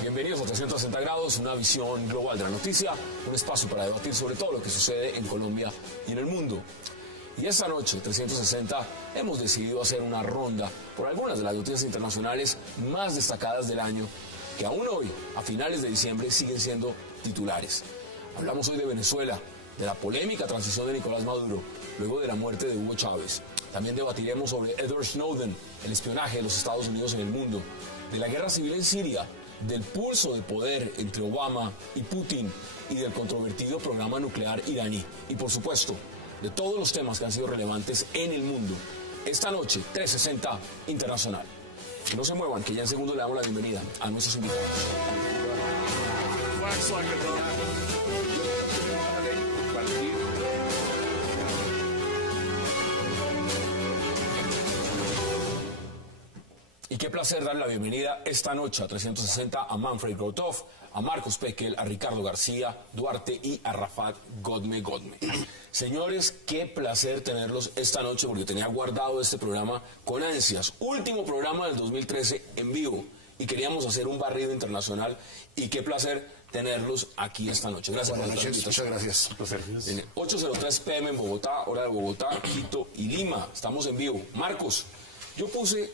Bienvenidos a 360 grados, una visión global de la noticia, un espacio para debatir sobre todo lo que sucede en Colombia y en el mundo. Y esta noche, 360, hemos decidido hacer una ronda por algunas de las noticias internacionales más destacadas del año, que aún hoy, a finales de diciembre, siguen siendo titulares. Hablamos hoy de Venezuela, de la polémica transición de Nicolás Maduro, luego de la muerte de Hugo Chávez. También debatiremos sobre Edward Snowden, el espionaje de los Estados Unidos en el mundo, de la guerra civil en Siria, del pulso de poder entre Obama y Putin y del controvertido programa nuclear iraní. Y por supuesto, de todos los temas que han sido relevantes en el mundo. Esta noche, 360 Internacional. Que no se muevan, que ya en segundo le damos la bienvenida a nuestros invitados. Y qué placer darle la bienvenida esta noche a 360 a Manfred Grotov, a Marcos Pekel, a Ricardo García Duarte y a Rafat Godme. Señores, qué placer tenerlos esta noche porque tenía guardado este programa con ansias. Último programa del 2013 en vivo y queríamos hacer un barrido internacional y qué placer tenerlos aquí esta noche. Gracias por la invitación. Muchas gracias. Placer. 8:03 p.m. en Bogotá, hora de Bogotá, Quito y Lima. Estamos en vivo. Marcos, yo puse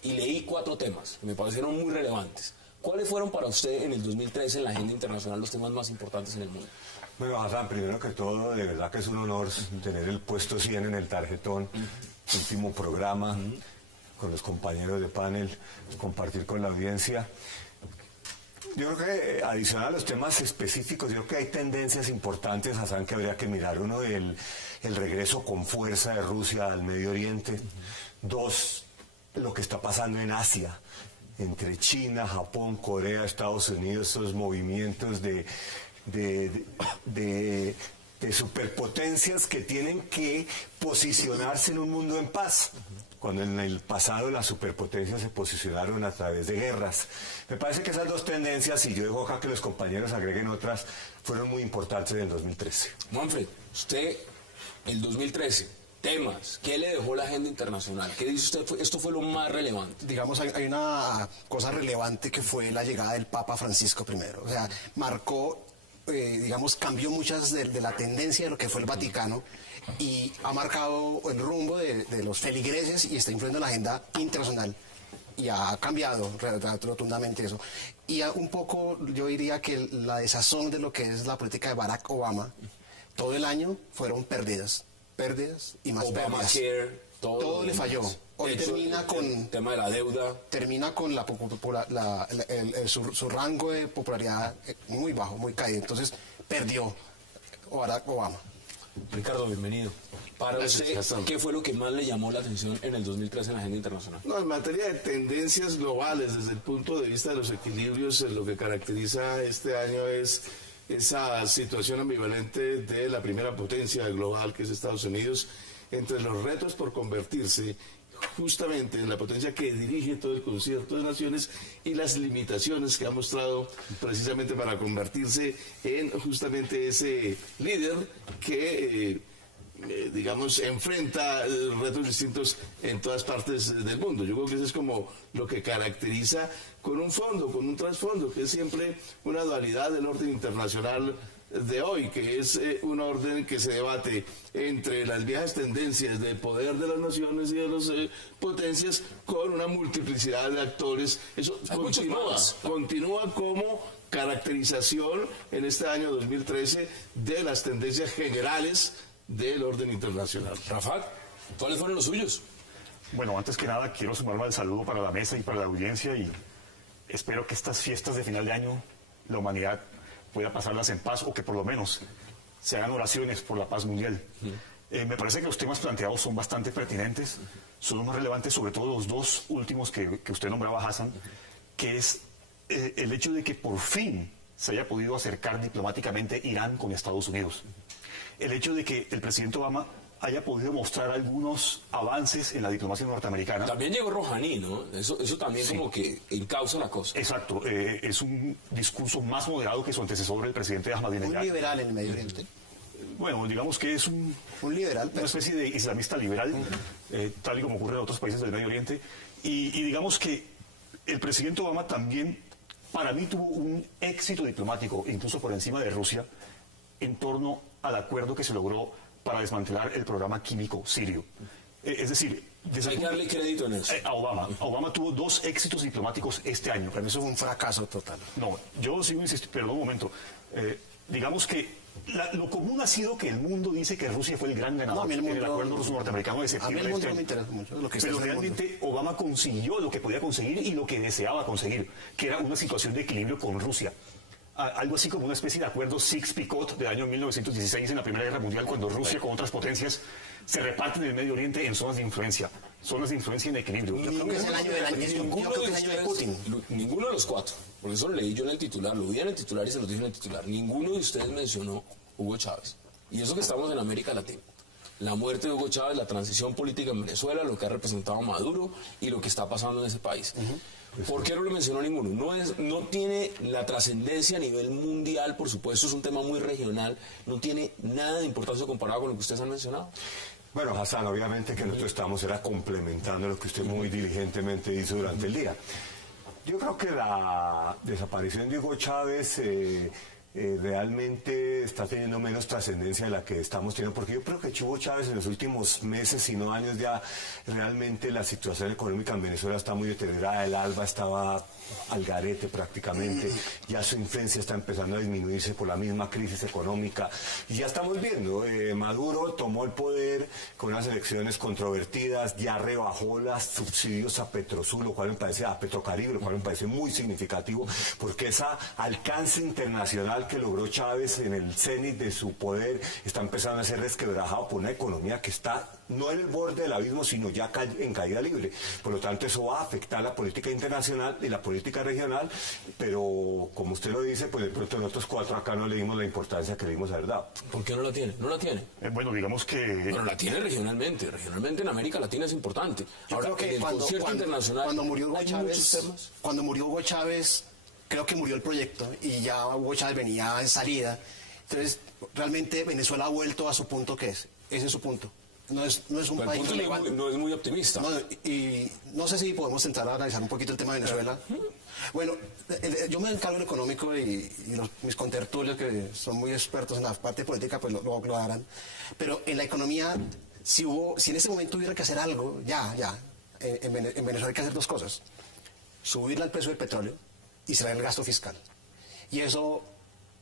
y leí 4 temas que me parecieron muy relevantes. ¿Cuáles fueron para usted en el 2013 en la agenda internacional los temas más importantes en el mundo? Bueno, Hassan, primero que todo, de verdad que es un honor tener el puesto 100 en el tarjetón, último programa, con los compañeros de panel, compartir con la audiencia. Yo creo que, adicional a los temas específicos, yo creo que hay tendencias importantes, Hassan, que habría que mirar. Uno, el regreso con fuerza de Rusia al Medio Oriente. 2, lo que está pasando en Asia, entre China, Japón, Corea, Estados Unidos, esos movimientos de superpotencias que tienen que posicionarse en un mundo en paz, cuando en el pasado las superpotencias se posicionaron a través de guerras. Me parece que esas 2 tendencias, y yo dejo acá que los compañeros agreguen otras, fueron muy importantes en el 2013. Manfred, usted, el 2013, temas, ¿qué le dejó la agenda internacional? ¿Qué dice usted? Esto fue lo más relevante. Digamos, hay una cosa relevante que fue la llegada del Papa Francisco I. O sea, marcó, digamos, cambió muchas de la tendencia de lo que fue el Vaticano y ha marcado el rumbo de los feligreses y está influyendo en la agenda internacional. Y ha cambiado rotundamente eso. Y un poco, yo diría que la desazón de lo que es la política de Barack Obama, todo el año fueron pérdidas y más pérdidas. Todo le falló. Hoy termina con el tema de la deuda. Termina con su rango de popularidad muy bajo, muy caído. Entonces perdió Barack Obama. Ricardo, bienvenido. Para usted, ¿qué fue lo que más le llamó la atención en el 2013 en la agenda internacional? No, en materia de tendencias globales, desde el punto de vista de los equilibrios, lo que caracteriza este año es esa situación ambivalente de la primera potencia global, que es Estados Unidos, entre los retos por convertirse justamente en la potencia que dirige todo el concierto de naciones y las limitaciones que ha mostrado precisamente para convertirse en justamente ese líder que digamos, enfrenta retos distintos en todas partes del mundo. Yo creo que eso es como lo que caracteriza con un fondo, con un trasfondo, que es siempre una dualidad del orden internacional de hoy, que es un orden que se debate entre las viejas tendencias de poder de las naciones y de las potencias con una multiplicidad de actores. Eso continúa como caracterización en este año 2013 de las tendencias generales del orden internacional. Rafat, ¿cuáles fueron los suyos? Bueno, antes que nada quiero sumarme al saludo para la mesa y para la audiencia y espero que estas fiestas de final de año la humanidad pueda pasarlas en paz o que por lo menos se hagan oraciones por la paz mundial. Me parece que los temas planteados son bastante pertinentes, son los más relevantes, sobre todo los 2 últimos que usted nombraba, Hassan, que es el hecho de que por fin se haya podido acercar diplomáticamente Irán con Estados Unidos. El hecho de que el presidente Obama haya podido mostrar algunos avances en la diplomacia norteamericana. También llegó Rouhani, ¿no? Eso también Sí. como que encausa la cosa. Exacto, es un discurso más moderado que su antecesor, el presidente Un Ahmadinejad. liberal en el Medio Oriente. Bueno, digamos que es Un liberal, una pero especie de islamista liberal, tal y como ocurre en otros países del Medio Oriente. Y digamos que el presidente Obama también, para mí, tuvo un éxito diplomático, incluso por encima de Rusia, en torno al acuerdo que se logró para desmantelar el programa químico sirio. Es decir, desde Hay el que darle punto- crédito en eso. a Obama. Obama tuvo 2 éxitos diplomáticos este año. pero eso fue un fracaso total. No, yo sigo insistiendo, perdón un momento. Digamos que lo común ha sido que el mundo dice que Rusia fue el gran ganador No, a mí el en el mundo- acuerdo ruso-norteamericano de A mí septiembre el de mundo este no me año. interesa mucho lo que está Pero en el mundo. realmente Obama consiguió lo que podía conseguir y lo que deseaba conseguir, que era una situación de equilibrio con Rusia. Algo así como una especie de acuerdo Sykes-Picot del año 1916 en la Primera Guerra Mundial, cuando Rusia con otras potencias se reparten en el Medio Oriente en zonas de influencia en equilibrio. Yo creo que es el año del año, yo creo que es el año de Putin. Ninguno de los 4, porque eso lo leí yo en el titular, lo vi en el titular y se lo dije en el titular. Ninguno de ustedes mencionó Hugo Chávez. Y eso que estamos en América Latina. La muerte de Hugo Chávez, la transición política en Venezuela, lo que ha representado Maduro y lo que está pasando en ese país. ¿Por qué no lo mencionó ninguno? No tiene la trascendencia a nivel mundial, por supuesto, es un tema muy regional, no tiene nada de importancia comparado con lo que ustedes han mencionado. Bueno, Hassan, obviamente que nosotros estamos era complementando lo que usted muy diligentemente hizo durante el día. Yo creo que la desaparición de Hugo Chávez realmente está teniendo menos trascendencia de la que estamos teniendo, porque yo creo que Hugo Chávez en los últimos meses, si no años, ya realmente la situación económica en Venezuela está muy deteriorada, el ALBA estaba al garete prácticamente, ya su influencia está empezando a disminuirse por la misma crisis económica, y ya estamos viendo, Maduro tomó el poder con unas elecciones controvertidas, ya rebajó los subsidios a Petrosur, lo cual me parece, a Petrocaribe, lo cual me parece muy significativo, porque ese alcance internacional que logró Chávez en el cenit de su poder está empezando a ser resquebrajado por una economía que está no en el borde del abismo, sino ya en caída libre. Por lo tanto, eso va a afectar la política internacional y la política regional, pero como usted lo dice, pues de pronto nosotros 4 acá no le dimos la importancia que le dimos a verdad. ¿Por qué no la tiene? No la tiene. Bueno, digamos que... Bueno, la tiene regionalmente. Regionalmente en América Latina es importante. Yo Ahora, creo que en el concierto internacional cuando murió Hugo hay muchos temas. Chávez, cuando murió Hugo Chávez, creo que murió el proyecto y ya Hugo Chávez venía en salida. Entonces, realmente Venezuela ha vuelto a su punto que es. Ese es su punto. No es un Pero el país punto relevante. no es muy optimista. No, y no sé si podemos intentar analizar un poquito el tema de Venezuela. Bueno, yo me encargo en lo económico y mis contertulios, que son muy expertos en la parte política, pues lo harán. Pero en la economía, si en ese momento hubiera que hacer algo, en Venezuela hay que hacer 2 cosas. Subirle al precio del petróleo y cerrar el gasto fiscal. Y eso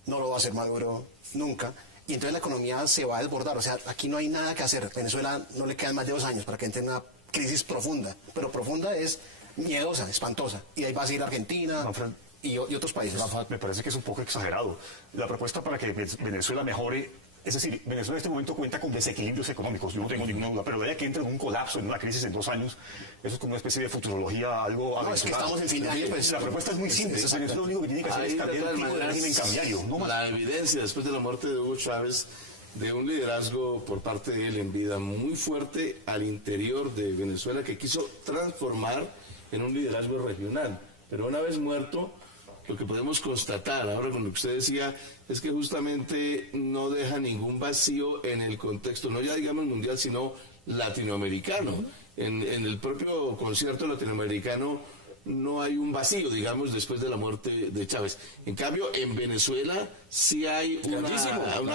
no lo va a hacer Maduro nunca. Y entonces la economía se va a desbordar. O sea, aquí no hay nada que hacer. Venezuela no le quedan más de 2 años para que entre en una crisis profunda. Pero profunda es miedosa, espantosa. Y ahí va a seguir Argentina y otros países. Rafa, me parece que es un poco exagerado. La propuesta para que Venezuela mejore, es decir, Venezuela en este momento cuenta con desequilibrios económicos, yo no tengo ninguna duda, pero de ahí que entre en un colapso, en una crisis en 2 años, eso es como una especie de futurología, algo No, es que aventurado. estamos en fin de año, pues, la propuesta es muy simple, Venezuela lo único que tiene que hacer es Ahí, de cambiar todas el tipo de maneras, régimen cambiario, no más. la evidencia después de la muerte de Hugo Chávez de un liderazgo por parte de él en vida muy fuerte al interior de Venezuela que quiso transformar en un liderazgo regional. Pero una vez muerto, lo que podemos constatar ahora con lo que usted decía es que justamente no deja ningún vacío en el contexto, no ya digamos mundial, sino latinoamericano. En el propio concierto latinoamericano no hay un vacío, digamos, después de la muerte de Chávez. En cambio, en Venezuela sí hay una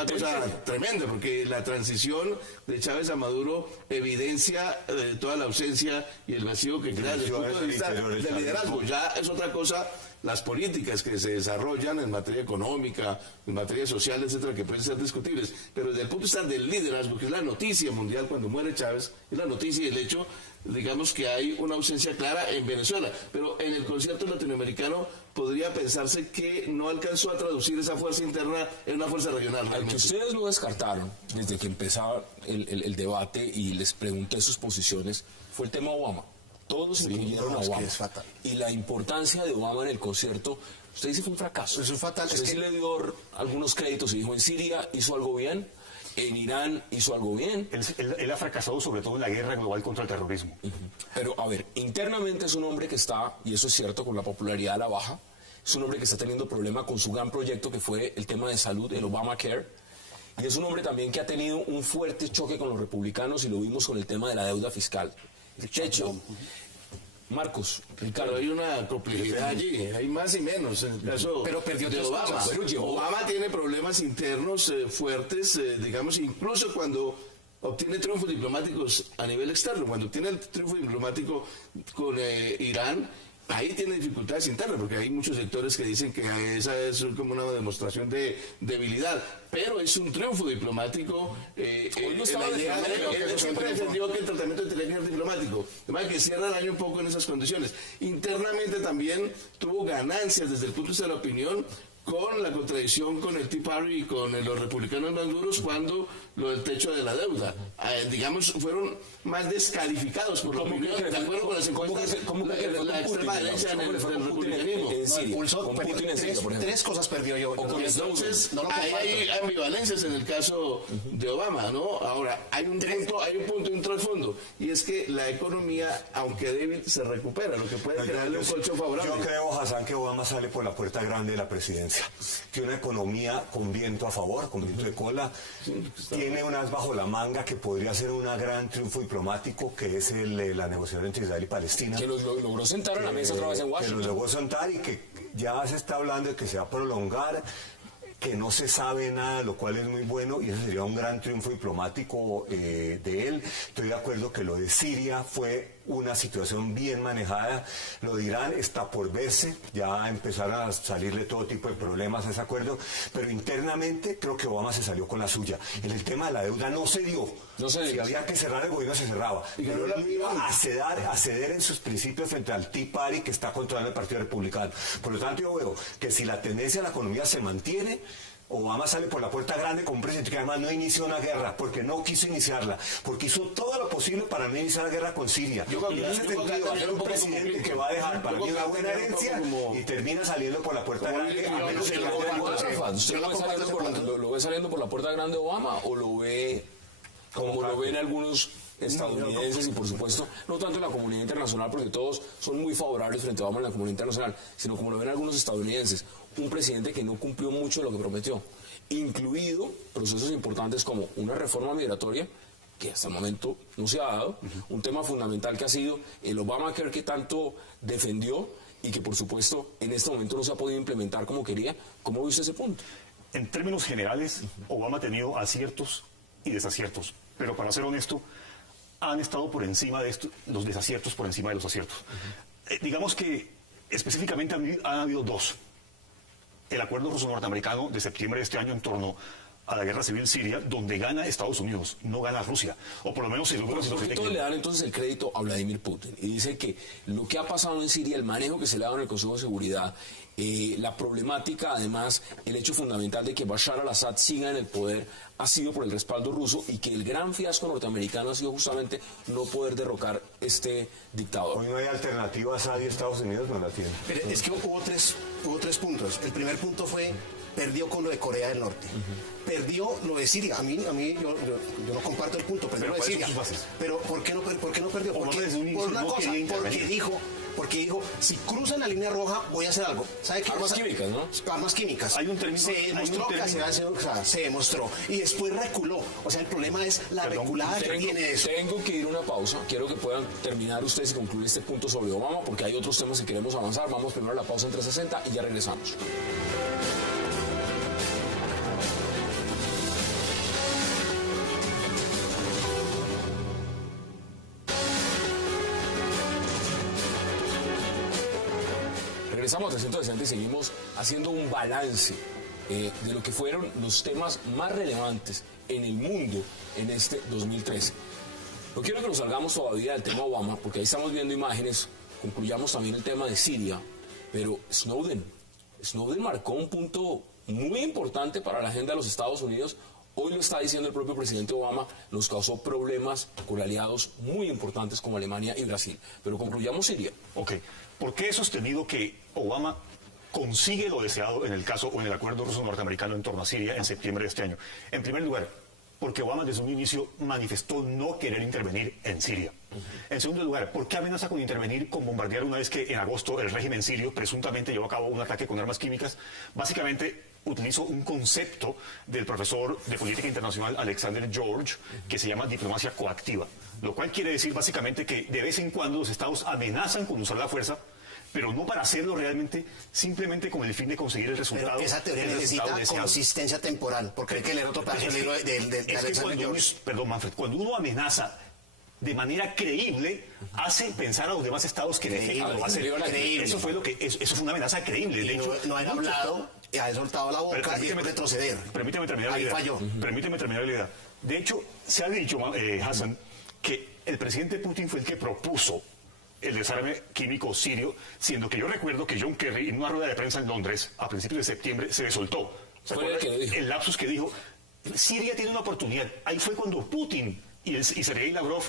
cosa tremenda, porque la transición de Chávez a Maduro evidencia toda la ausencia y el vacío que queda desde el punto de vista del liderazgo. Ya es otra cosa las políticas que se desarrollan en materia económica, en materia social, etcétera, que pueden ser discutibles, pero desde el punto de vista del liderazgo, que es la noticia mundial cuando muere Chávez, es la noticia y el hecho, digamos que hay una ausencia clara en Venezuela, pero en el concierto latinoamericano podría pensarse que no alcanzó a traducir esa fuerza interna en una fuerza regional. Al que ustedes lo descartaron desde que empezaba el debate y les pregunté sus posiciones, fue el tema Obama. Todos incluyeron a es que Obama. es fatal. Y la importancia de Obama en el concierto, usted dice fue un fracaso. Eso es fatal. Usted sí le dio algunos créditos y dijo, en Siria hizo algo bien, En Irán hizo algo bien. Él ha fracasado sobre todo en la guerra global contra el terrorismo. Pero, a ver, internamente es un hombre que está, y eso es cierto, con la popularidad a la baja. Es un hombre que está teniendo problema con su gran proyecto que fue el tema de salud, el Obamacare. Y es un hombre también que ha tenido un fuerte choque con los republicanos y lo vimos con el tema de la deuda fiscal. El techo. Marcos, Ricardo. Pero hay una complejidad allí, hay más y menos en el caso pero perdió de Obama. cosas. Obama tiene problemas internos fuertes, digamos, incluso cuando obtiene triunfos diplomáticos a nivel externo, cuando obtiene el triunfo diplomático con Irán, ahí tiene dificultades internas, porque hay muchos sectores que dicen que esa es como una demostración de debilidad, pero es un triunfo diplomático. No estaba la idea defendiendo él siempre defendió que el tratamiento tenía que ser diplomático, de manera que cierra el año un poco en esas condiciones. Internamente también tuvo ganancias desde el punto de vista de la opinión, con la contradicción con el Tea Party y con los republicanos más duros cuando lo del techo de la deuda. Digamos, fueron más descalificados por la opinión, de acuerdo con las encuestas, la extrema derecha en el republicanismo. En Siria, Pulsó, con Putin en Siria, por ejemplo. tres cosas perdió yo. Entonces, no lo hay comparto. ambivalencias en el caso de Obama, ¿no? Ahora, hay un punto y un trasfondo, y es que la economía, aunque débil, se recupera, lo que puede crearle un colchón favorable. Yo creo, Hassan, que Obama sale por la puerta grande de la presidencia. Que una economía con viento a favor, con viento de cola, tiene un as bajo la manga que podría ser un gran triunfo diplomático, que es la negociación entre Israel y Palestina. Que los logró sentar a la mesa otra vez en Que Washington. los logró sentar y que ya se está hablando de que se va a prolongar, que no se sabe nada, lo cual es muy bueno, y ese sería un gran triunfo diplomático de él. Estoy de acuerdo que lo de Siria fue una situación bien manejada. Lo de Irán está por verse, ya empezaron a salirle todo tipo de problemas a ese acuerdo, pero internamente creo que Obama se salió con la suya. En el tema de la deuda no se dio. Si había que cerrar el gobierno, se cerraba. Pero él iba a ceder en sus principios frente al Tea Party que está controlando el Partido Republicano. Por lo tanto, yo veo que si la tendencia de la economía se mantiene, Obama sale por la puerta grande con un presidente que además no inició una guerra, porque no quiso iniciarla, porque hizo todo lo posible para no iniciar la guerra con Siria. Y en ese sentido, va a ser un presidente que va a dejar para mí una buena herencia y termina saliendo por la puerta grande, a menos que ¿Usted lo ve saliendo por la puerta grande Obama o lo ve como lo ven algunos estadounidenses y por supuesto no tanto en la comunidad internacional, porque todos son muy favorables frente a Obama en la comunidad internacional, sino como lo ven algunos estadounidenses, un presidente que no cumplió mucho de lo que prometió, incluido procesos importantes como una reforma migratoria que hasta el momento no se ha dado, un tema fundamental que ha sido el Obamacare que tanto defendió y que por supuesto en este momento no se ha podido implementar como quería. ¿Cómo viste ese punto? En términos generales, Obama ha tenido aciertos y desaciertos, pero para ser honesto, han estado por encima de esto, los desaciertos por encima de los aciertos. Digamos que específicamente han habido dos. El acuerdo ruso-norteamericano de septiembre de este año en torno a la guerra civil siria, donde gana Estados Unidos, no gana Rusia. O por lo menos si le dan entonces el crédito a Vladimir Putin y dice que lo que ha pasado en Siria, el manejo que se le ha dado en el Consejo de Seguridad, la problemática, además, el hecho fundamental de que Bashar al-Assad siga en el poder ha sido por el respaldo ruso y que el gran fiasco norteamericano ha sido justamente no poder derrocar este dictador. Hoy no hay alternativa a Assad y Estados Unidos no la tienen. Pero es que hubo tres puntos. El primer punto fue, perdió con lo de Corea del Norte. Perdió lo de Siria. A mí yo no comparto el punto, perdió lo de Siria. Pero ¿por qué no perdió? Por una cosa, porque dijo, si cruzan la línea roja, voy a hacer algo. ¿Sabe qué? Armas químicas, ¿no? Armas químicas. Hay un término, se demostró. Y después reculó. O sea, el problema es la reculada que tiene eso. Tengo que ir a una pausa. Quiero que puedan terminar ustedes y concluir este punto sobre Obama, porque hay otros temas que queremos avanzar. Vamos primero a la pausa en 360 y ya regresamos. Regresamos a 360 y seguimos haciendo un balance de lo que fueron los temas más relevantes en el mundo en este 2013. No quiero que nos salgamos todavía del tema Obama, porque ahí estamos viendo imágenes, concluyamos también el tema de Siria, pero Snowden marcó un punto muy importante para la agenda de los Estados Unidos. Hoy lo está diciendo el propio presidente Obama, nos causó problemas con aliados muy importantes como Alemania y Brasil. Pero concluyamos Siria. Ok. ¿Por qué he sostenido que Obama consigue lo deseado en el caso o en el acuerdo ruso-norteamericano en torno a Siria en septiembre de este año? En primer lugar, porque Obama desde un inicio manifestó no querer intervenir en Siria. En segundo lugar, ¿por qué amenaza con intervenir, con bombardear una vez que en agosto el régimen sirio presuntamente llevó a cabo un ataque con armas químicas? Básicamente utilizó un concepto del profesor de política internacional Alexander George que se llama diplomacia coactiva, lo cual quiere decir básicamente que de vez en cuando los estados amenazan con usar la fuerza, pero no para hacerlo realmente, simplemente con el fin de conseguir el resultado. Pero esa teoría necesita consistencia temporal, porque hay que leer otro pedazo del libro de Alexander George. Perdón, Manfred, cuando uno amenaza de manera creíble, hace pensar a los demás estados que en efecto lo va a hacer. Eso fue una amenaza creíble. De hecho, no han hablado, ha soltado la boca y retroceder. Permíteme terminar la idea. Ahí falló. Permíteme terminar la idea. De hecho, se ha dicho, Hassan, que el presidente Putin fue el que propuso el desarme químico sirio, siendo que yo recuerdo que John Kerry, en una rueda de prensa en Londres, a principios de septiembre, se le soltó. El lapsus que dijo, Siria tiene una oportunidad. Ahí fue cuando Putin y Sergei Lavrov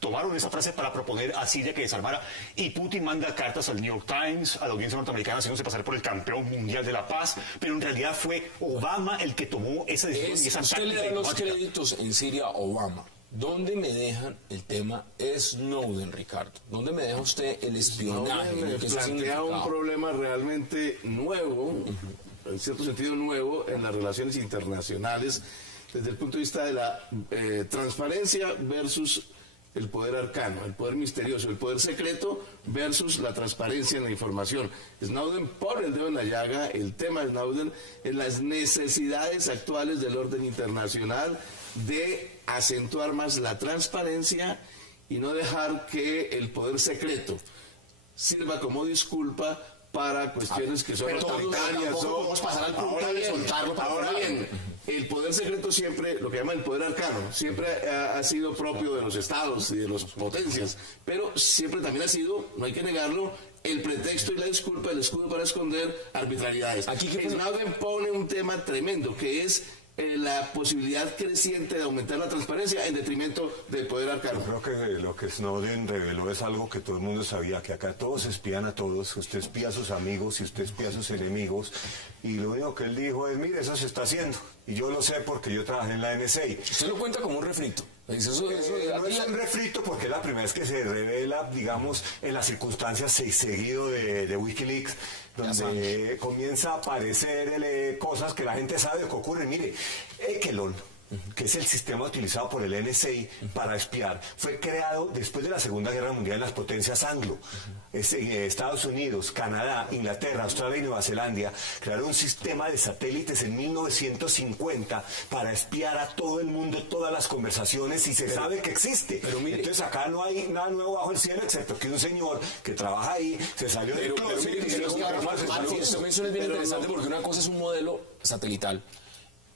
tomaron esa frase para proponer a Siria que desarmara, y Putin manda cartas al New York Times, a la audiencia norteamericana, haciéndose pasar por el campeón mundial de la paz, pero en realidad fue Obama el que tomó esa decisión y esa táctica. Usted le da los créditos en Siria a Obama. ¿Dónde me dejan el tema Snowden, Ricardo? ¿Dónde me deja usted el espionaje? Me plantea un problema realmente nuevo, en cierto sentido nuevo, en las relaciones internacionales, desde el punto de vista de la transparencia versus el poder arcano, el poder misterioso, el poder secreto versus la transparencia en la información. Snowden pone el dedo en la llaga, el tema de Snowden, en las necesidades actuales del orden internacional de acentuar más la transparencia y no dejar que el poder secreto sirva como disculpa para cuestiones que son autoritarias. Vamos a pasar al punto de soltarlo. Ahora bien, el poder secreto siempre, lo que llaman el poder arcano, siempre ha sido propio de los estados y de las potencias, pero siempre también ha sido, no hay que negarlo, el pretexto y la disculpa, el escudo para esconder arbitrariedades. Aquí Snowden pone un tema tremendo, que es la posibilidad creciente de aumentar la transparencia en detrimento del poder arcano. Yo creo que lo que Snowden reveló es algo que todo el mundo sabía, que acá todos espían a todos, usted espía a sus amigos y usted espía a sus enemigos, y lo único que él dijo es, mire, eso se está haciendo, y yo lo sé porque yo trabajé en la NSA. Usted lo cuenta como un refrito. No es un refrito porque es la primera vez que se revela, digamos, en las circunstancias seguido de Wikileaks, donde comienza a aparecer cosas que la gente sabe que ocurren. Mire, Echelon, que es el sistema utilizado por el NSA para espiar, fue creado después de la Segunda Guerra Mundial en las potencias anglo. Estados Unidos, Canadá, Inglaterra, Australia y Nueva Zelanda crearon un sistema de satélites en 1950 para espiar a todo el mundo, todas las conversaciones, y se sabe que existe. Pero mire, entonces acá no hay nada nuevo bajo el cielo, excepto que un señor que trabaja ahí se salió del closet. Usted menciona es bien interesante porque una cosa es un modelo satelital.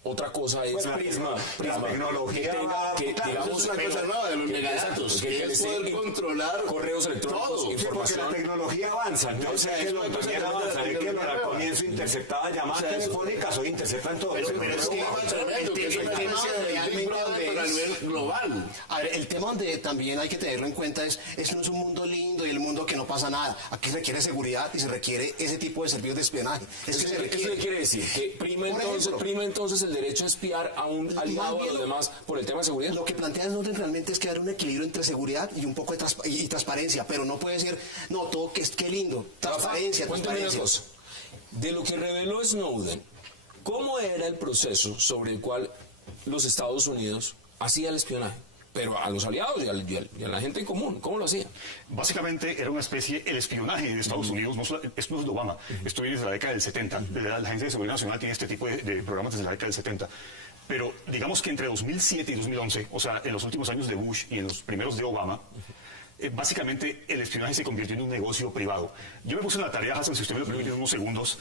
Otra cosa es Prisma. La tecnología digamos una cosa nueva de los megadatos, que es poder controlar correos electrónicos, porque la tecnología avanza. Yo sé que también avanzaré, que al comienzo interceptaba llamadas telefónicas, hoy interceptan todo. Pero es que el tema realmente a nivel global. A ver, el tema donde también hay que tenerlo en cuenta es no es un mundo lindo y el mundo que no pasa nada. Aquí se requiere seguridad y se requiere ese tipo de servicios de espionaje. ¿Eso le quiere decir? ¿Que prima entonces el derecho a espiar a un aliado a los demás por el tema de seguridad? Lo que plantea Snowden realmente es que hay un equilibrio entre seguridad y un poco de transparencia, pero no puede decir, no, todo qué lindo, transparencia. Cuéntame una cosa. De lo que reveló Snowden, ¿cómo era el proceso sobre el cual los Estados Unidos hacía el espionaje? Pero a los aliados y a la gente en común, ¿cómo lo hacía? Básicamente era una especie, el espionaje de Estados Unidos, esto no es de Obama, esto viene desde la década del 70. La Agencia de Seguridad Nacional tiene este tipo de programas desde la década del 70. Pero digamos que entre 2007 y 2011, o sea, en los últimos años de Bush y en los primeros de Obama, básicamente el espionaje se convirtió en un negocio privado. Yo me puse en la tarea, Hassan, si usted me lo permite, unos segundos.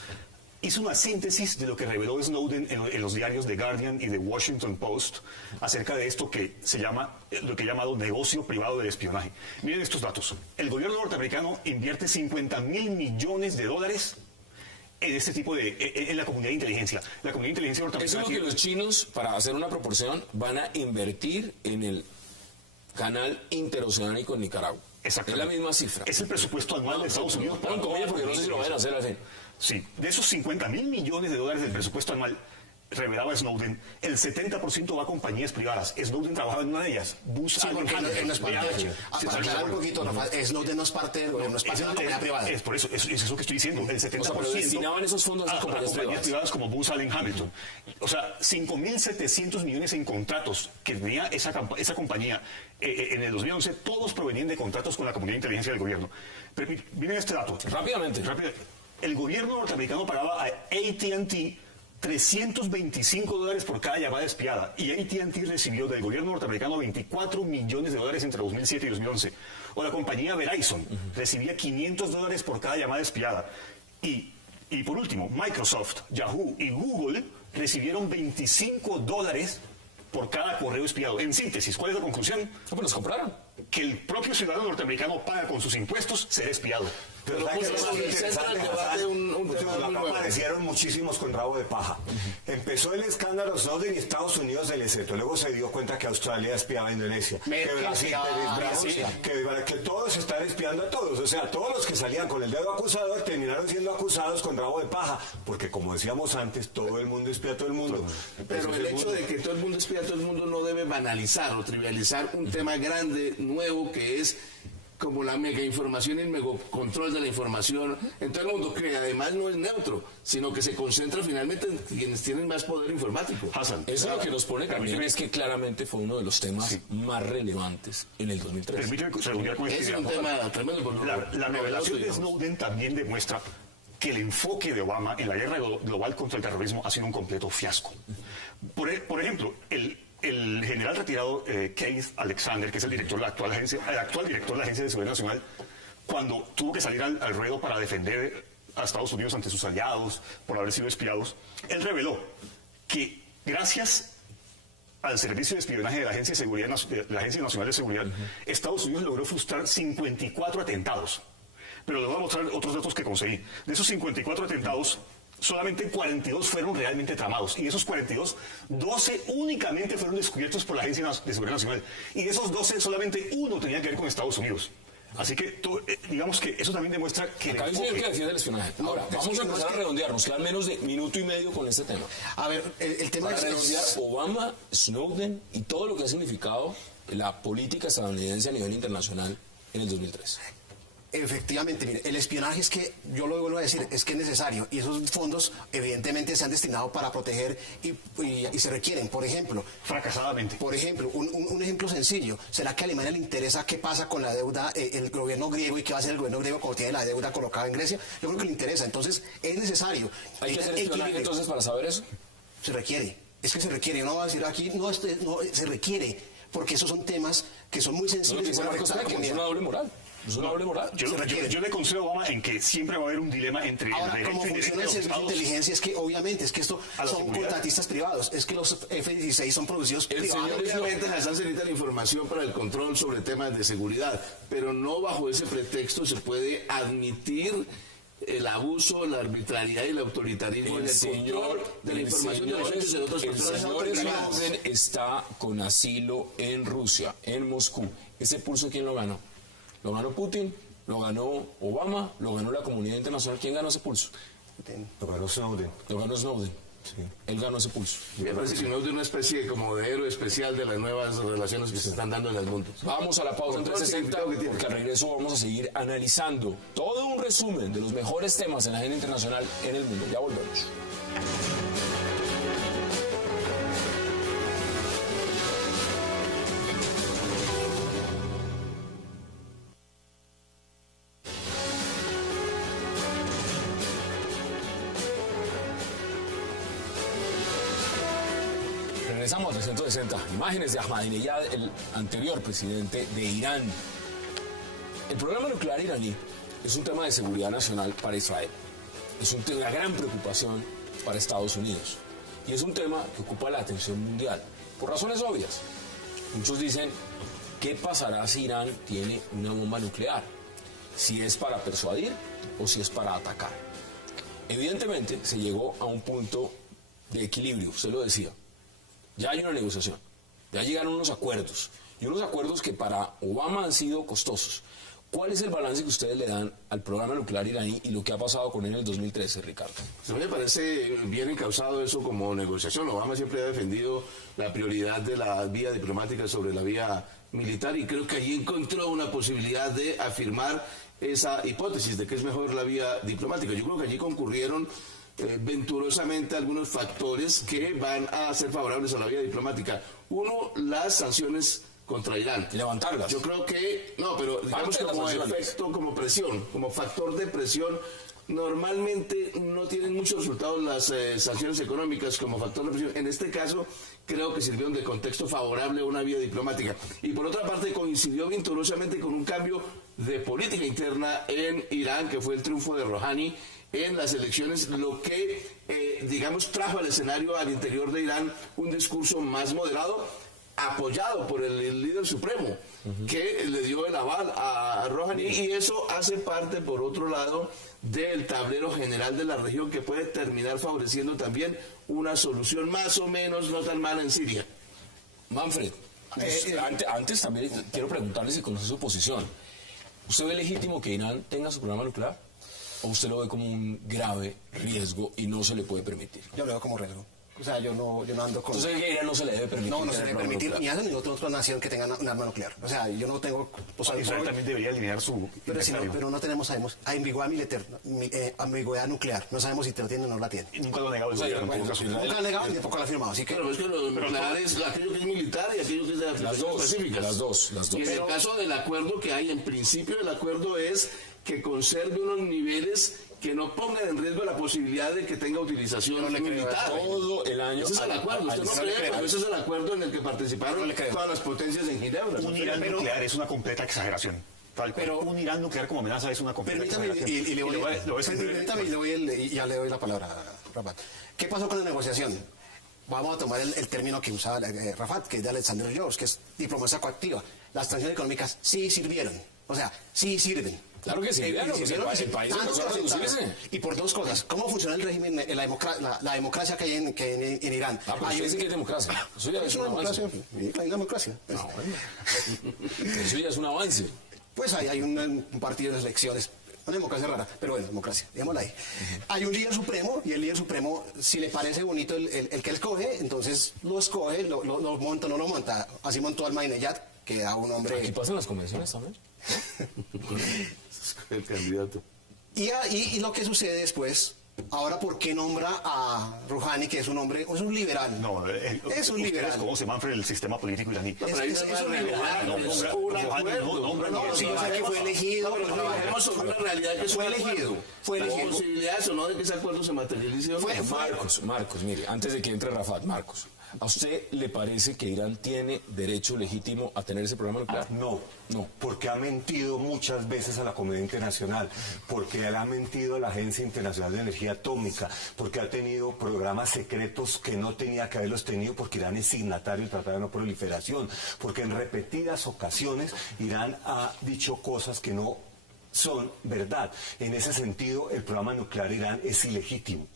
Hizo una síntesis de lo que reveló Snowden en los diarios The Guardian y The Washington Post acerca de esto que se llama, lo que he llamado negocio privado del espionaje. Miren estos datos. El gobierno norteamericano invierte $50.000 millones en este tipo en la comunidad de inteligencia. La comunidad de inteligencia norteamericana... Eso es lo que los chinos, para hacer una proporción, van a invertir en el canal interoceánico en Nicaragua. Exactamente. Es la misma cifra. Es el presupuesto anual de Estados Unidos. Porque no sé si lo van a hacer así. Sí, de esos $50.000 millones del presupuesto anual, revelaba Snowden, el 70% va a compañías privadas. Snowden trabajaba en una de ellas. Sí, porque él no es parte de para aclarar un poquito, Snowden no es parte del gobierno, es parte de una compañía privada. Es por eso, es eso que estoy diciendo. El 70% O sea, pero destinaban esos fondos a compañías privadas como Booz Allen Hamilton. O sea, 5.700 millones en contratos que tenía esa compañía en el 2011, todos provenían de contratos con la comunidad de inteligencia del gobierno. Pero miren este dato. Rápidamente. El gobierno norteamericano pagaba a AT&T $325 por cada llamada espiada, y AT&T recibió del gobierno norteamericano $24 millones entre 2007 y 2011. O la compañía Verizon recibía $500 por cada llamada espiada. Y por último, Microsoft, Yahoo y Google recibieron $25 por cada correo espiado. En síntesis, ¿cuál es la conclusión? No, pues los compraron. Que el propio ciudadano norteamericano paga con sus impuestos ser espiado. Pero aparecieron muchísimos con rabo de paja. Empezó el escándalo Snowden y Estados Unidos del excepto. Luego se dio cuenta que Australia espiaba a Indonesia, que Brasil, que todos están espiando a todos. O sea, todos los que salían con el dedo acusador terminaron siendo acusados con rabo de paja, porque como decíamos antes, todo el mundo espía a todo el mundo. Pero el hecho de que todo el mundo espía a todo el mundo no debe banalizar o trivializar un tema grande, nuevo, que es como la mega información y el mega control de la información en todo el mundo, que además no es neutro, sino que se concentra finalmente en quienes tienen más poder informático. Hassan, eso lo que nos pone también es que claramente fue uno de los temas más relevantes en el 2013. Permíteme redondear con este Es un tema tremendo. La revelación de Snowden también demuestra que el enfoque de Obama en la guerra global contra el terrorismo ha sido un completo fiasco. Por ejemplo, el general retirado Keith Alexander, que es el actual director de la Agencia de Seguridad Nacional, cuando tuvo que salir al ruedo para defender a Estados Unidos ante sus aliados por haber sido espiados, él reveló que gracias al servicio de espionaje de la Agencia Nacional de Seguridad, Estados Unidos logró frustrar 54 atentados. Pero les voy a mostrar otros datos que conseguí. De esos 54 atentados, solamente 42 fueron realmente tramados. Y de esos 42, 12 únicamente fueron descubiertos por la Agencia de Seguridad Nacional. Y de esos 12, solamente uno tenía que ver con Estados Unidos. Así que, digamos que eso también demuestra que... Acá dice que defiende el espionaje. Ahora, vamos a empezar a redondear. Nos quedan menos de minuto y medio con este tema. A ver, el tema para redondear Obama, Snowden y todo lo que ha significado la política estadounidense a nivel internacional en el 2003. Efectivamente, mire, el espionaje es que, yo lo vuelvo a decir, es que es necesario y esos fondos evidentemente se han destinado para proteger y se requieren, por ejemplo... Fracasadamente. Por ejemplo, un ejemplo sencillo, ¿será que a Alemania le interesa qué pasa con la deuda, el gobierno griego y qué va a hacer el gobierno griego cuando tiene la deuda colocada en Grecia? Yo creo que le interesa, entonces es necesario. ¿Hay que hacer espionaje entonces para saber eso? Se requiere, es que se requiere, no va a decir aquí, no, se requiere, porque esos son temas que son muy sensibles. No, es una doble moral. Es una doble moral. Yo le concedo a Obama en que siempre va a haber un dilema entre el derecho y el derecho de los servicio de inteligencia es que obviamente es que esto son contratistas privados, es que los F-16 son producidos privados. Obviamente Hassan se necesita la información para el control sobre temas de seguridad, pero no bajo ese pretexto se puede admitir el abuso, la arbitrariedad y el autoritarismo en el control de la información de los hechos de otros controles. El señor Snowden está con asilo en Rusia, en Moscú. ¿Ese pulso quién lo ganó? ¿Lo ganó Putin? ¿Lo ganó Obama? ¿Lo ganó la comunidad internacional? ¿Quién ganó ese pulso? Lo ganó Snowden. Lo ganó Snowden. Sí. Él ganó ese pulso. Me parece que Snowden es una especie como de héroe especial de las nuevas relaciones que se están dando en el mundo. Vamos a la pausa en 360, porque al regreso vamos a seguir analizando todo un resumen de los mejores temas en la agenda internacional en el mundo. Ya volvemos. Regresamos a 360. Imágenes de Ahmadinejad, el anterior presidente de Irán. El programa nuclear iraní es un tema de seguridad nacional para Israel. Es una gran preocupación para Estados Unidos. Y es un tema que ocupa la atención mundial, por razones obvias. Muchos dicen, ¿qué pasará si Irán tiene una bomba nuclear? Si es para persuadir o si es para atacar. Evidentemente, se llegó a un punto de equilibrio, usted lo decía. Ya hay una negociación, ya llegaron unos acuerdos, y unos acuerdos que para Obama han sido costosos. ¿Cuál es el balance que ustedes le dan al programa nuclear iraní y lo que ha pasado con él en el 2013, Ricardo? A mí me parece bien encauzado eso como negociación. Obama siempre ha defendido la prioridad de la vía diplomática sobre la vía militar y creo que allí encontró una posibilidad de afirmar esa hipótesis de que es mejor la vía diplomática. Yo creo que allí concurrieron venturosamente algunos factores que van a ser favorables a la vía diplomática. Uno, las sanciones contra Irán. Levantarlas. Yo creo que, no, pero digamos como efecto, como presión, como factor de presión, normalmente no tienen muchos resultados las sanciones económicas como factor de presión. En este caso, creo que sirvieron de contexto favorable a una vía diplomática. Y por otra parte, coincidió venturosamente con un cambio de política interna en Irán, que fue el triunfo de Rouhani en las elecciones, lo que, digamos, trajo al escenario al interior de Irán un discurso más moderado, apoyado por el líder supremo, que le dio el aval a Rouhani, y eso hace parte, por otro lado, del tablero general de la región, que puede terminar favoreciendo también una solución más o menos no tan mala en Siria. Manfred, antes también quiero preguntarle si conoce su posición. ¿Usted ve legítimo que Irán tenga su programa nuclear? ¿O usted lo ve como un grave riesgo y no se le puede permitir? Yo lo veo como riesgo. O sea, yo no ando con... Entonces, a Irán no se le debe permitir. No se le debe permitir ni a ni a otra nación que tenga un arma nuclear. O sea, yo no tengo... Israel también debería eliminar su... Pero no tenemos, sabemos, ambigüedad militar, ambigüedad nuclear. No sabemos si te lo tiene o no la tiene. Y nunca lo ha negado el gobierno. Nunca lo ha negado ni tampoco lo ha firmado. Así que... Pero es que lo nuclear es aquello que es militar y aquello que es de aplicaciones pacíficas. Las dos. Y en el caso del acuerdo que hay, en principio el acuerdo es que conserve unos niveles que no pongan en riesgo la posibilidad de que tenga utilización militar. Todo el año. Ese es el acuerdo. Usted no cree, pero ese es el acuerdo en el que participaron todas las potencias en Ginebra. Un Irán nuclear es una completa exageración. Pero un Irán nuclear como amenaza es una completa exageración. Y ya le doy la palabra a Rafat. ¿Qué pasó con la negociación? Vamos a tomar el término que usaba Rafat, que es de Alexander George, que es diplomacia coactiva. Las sanciones económicas sí sirvieron. O sea, sí sirven. Claro que sí, el país empezó a reducirse. Y por dos cosas. ¿Cómo funciona el régimen, la democracia que hay en Irán? Pero usted dice que es democracia. Eso ya es una democracia. La democracia. Eso ya es un avance. Pues hay un partido de elecciones. Una democracia rara, pero bueno, democracia, digámosla ahí. Hay un líder supremo, y el líder supremo, si le parece bonito el que escoge, entonces lo escoge, lo monta, no lo monta. Así montó Ahmadinejad, que a un hombre... Aquí pasan las convenciones también. El candidato. Y lo que sucede después, ahora, ¿por qué nombra a Rouhani, que es un hombre, es un liberal? No, es un liberal. ¿Cómo se Manfred el sistema político iraní? Es un liberal. No, si yo sé que fue elegido. Pero trabajemos sobre una realidad que fue elegido. Fue elegido. ¿Las posibilidades o no de que ese acuerdo se materialice? Marcos, mire, antes de que entre Rafat, Marcos, ¿a usted le parece que Irán tiene derecho legítimo a tener ese programa nuclear? No, porque ha mentido muchas veces a la comunidad internacional, porque él ha mentido a la Agencia Internacional de Energía Atómica, porque ha tenido programas secretos que no tenía que haberlos tenido, porque Irán es signatario del Tratado de No Proliferación, porque en repetidas ocasiones Irán ha dicho cosas que no son verdad. En ese sentido, el programa nuclear de Irán es ilegítimo.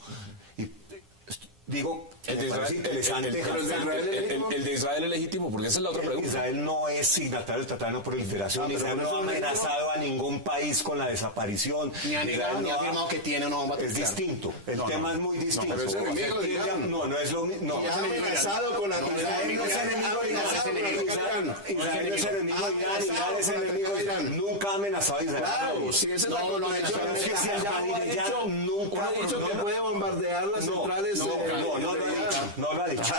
Y digo... El de Israel es legítimo, porque esa es la otra pregunta. Israel no es signatario del Tratado de No Proliferación. Israel no ha amenazado a ningún país con la desaparición. Ni ha negado, ni ha afirmado que tiene o no bomba. Es distinto. El tema es muy distinto. Pero es enemigo de Irán. No es lo mismo. No, es amenazado con la Israel no es enemigo de Irán. Israel no es enemigo de Irán. Irán es enemigo de Irán. Nunca ha amenazado a Israel. Claro, si ese es la nunca ha dicho que puede bombardear las centrales. No lo ha dicho.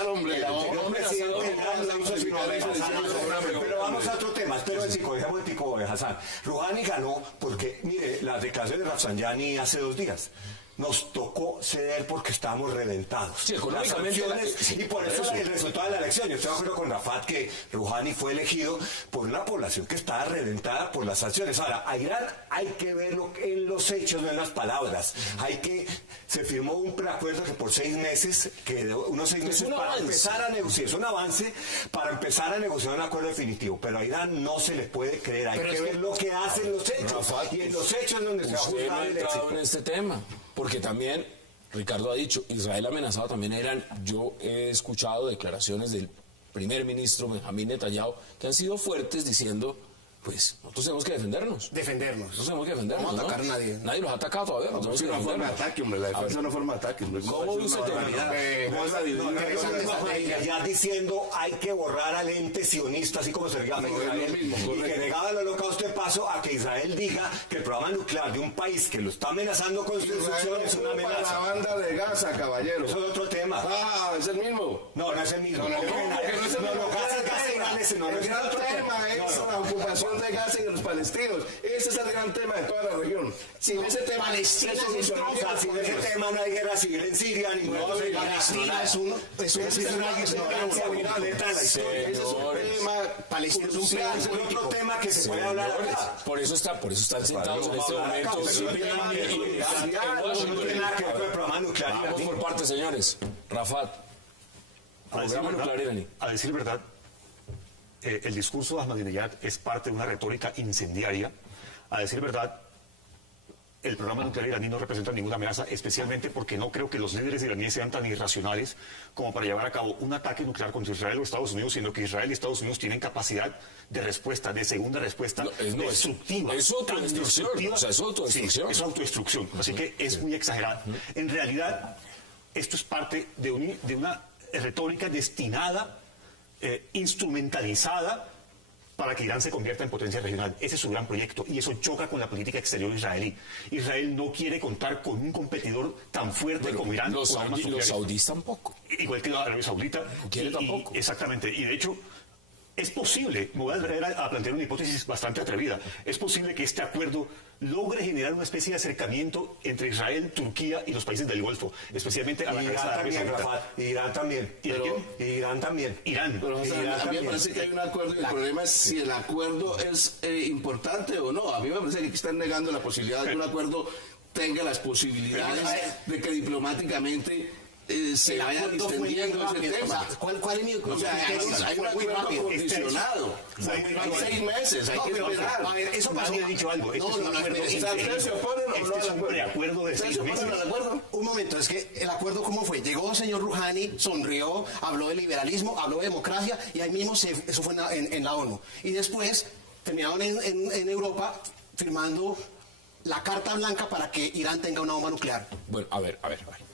Pero vamos a otro tema. Espero el Hassan. Rouhani ganó porque, mire, las declaraciones de Rafsanjani hace 2 días. Nos tocó ceder porque estábamos reventados. Sí, económicamente, y por eso el resultado de la elección. Yo estoy de acuerdo con Rafat que Rouhani fue elegido por una población que estaba reventada por las sanciones. Ahora, a Irán hay que verlo en los hechos, no en las palabras. Se firmó un preacuerdo que por 6 meses, unos 6 meses para empezar a negociar. Es un avance para empezar a negociar un acuerdo definitivo. Pero a Irán no se le puede creer. Hay que ver lo que hacen los hechos. Rafat, y en los hechos es donde se va a juzgar el éxito. En este tema. Porque también, Ricardo ha dicho, Israel ha amenazado también a Irán. Yo he escuchado declaraciones del primer ministro Benjamín Netanyahu que han sido fuertes diciendo pues nosotros tenemos que defendernos. Nosotros tenemos que defendernos. No atacar a nadie. Nadie los ha atacado todavía. No, Tenemos es que una forma de defendernos. ataque, hombre. La defensa es una forma de ataque. ¿Cómo dice Ya diciendo hay que borrar al ente sionista, así como se le llama a Israel, y que negaba el holocausto de paso a que Israel diga que el programa nuclear de un país que lo está amenazando con su destrucción es una La amenaza. banda de Gaza, caballero. Eso es otro tema. Ah, es el mismo. No, no es el mismo. No, el gran tema es la ocupación de Gaza y de los palestinos. Ese es el gran tema de toda la región. Sin ese tema, Palestina Sin ese tema no hay guerra civil en Siria, ni muertos en Palestina es una Palestina es un plan es otro tema que se puede hablar acá. Por eso están sentados en este momento. No tiene nada que ver con el programa nuclear. Vamos por partes, señores. Rafat, programa nuclear iraní. A decir verdad, el discurso de Ahmadinejad es parte de una retórica incendiaria. A decir verdad, el programa nuclear iraní no representa ninguna amenaza, especialmente porque no creo que los líderes iraníes sean tan irracionales como para llevar a cabo un ataque nuclear contra Israel o Estados Unidos, sino que Israel y Estados Unidos tienen capacidad de respuesta, de segunda respuesta, destructiva. Es autodestrucción. O sea, es autodestrucción. Sí, es autodestrucción. Así que es muy exagerada. En realidad, esto es parte de una retórica destinada, instrumentalizada, para que Irán se convierta en potencia regional. Ese es su gran proyecto y eso choca con la política exterior israelí. Israel no quiere contar con un competidor tan fuerte como Irán. Los saudíes tampoco. Igual que la Arabia Saudita. No quiere tampoco. Exactamente. Y de hecho, es posible, me voy a atrever a plantear una hipótesis bastante atrevida, es posible que este acuerdo logre generar una especie de acercamiento entre Israel, Turquía y los países del Golfo, especialmente a la cabeza de Arabia Saudita. Irán también. Irán también. Irán. Pero a mí me parece que hay un acuerdo y el problema es si el acuerdo es importante o no. A mí me parece que están negando la posibilidad de que un acuerdo tenga las posibilidades de que diplomáticamente se vaya extendiendo ese tema. ¿Cuál es mi hay un acuerdo condicionado. Hay 6 meses, hay que esperar. Eso pasó. Nadie ha dicho algo. ¿Ustedes se oponen o no al preacuerdo de 6 meses? Un momento, es que el acuerdo ¿cómo fue? Llegó el señor Rouhani, sonrió, habló de liberalismo, habló de democracia y ahí mismo eso fue en la ONU. Y después terminaron en Europa firmando la carta blanca para que Irán tenga una bomba nuclear. Bueno, a ver.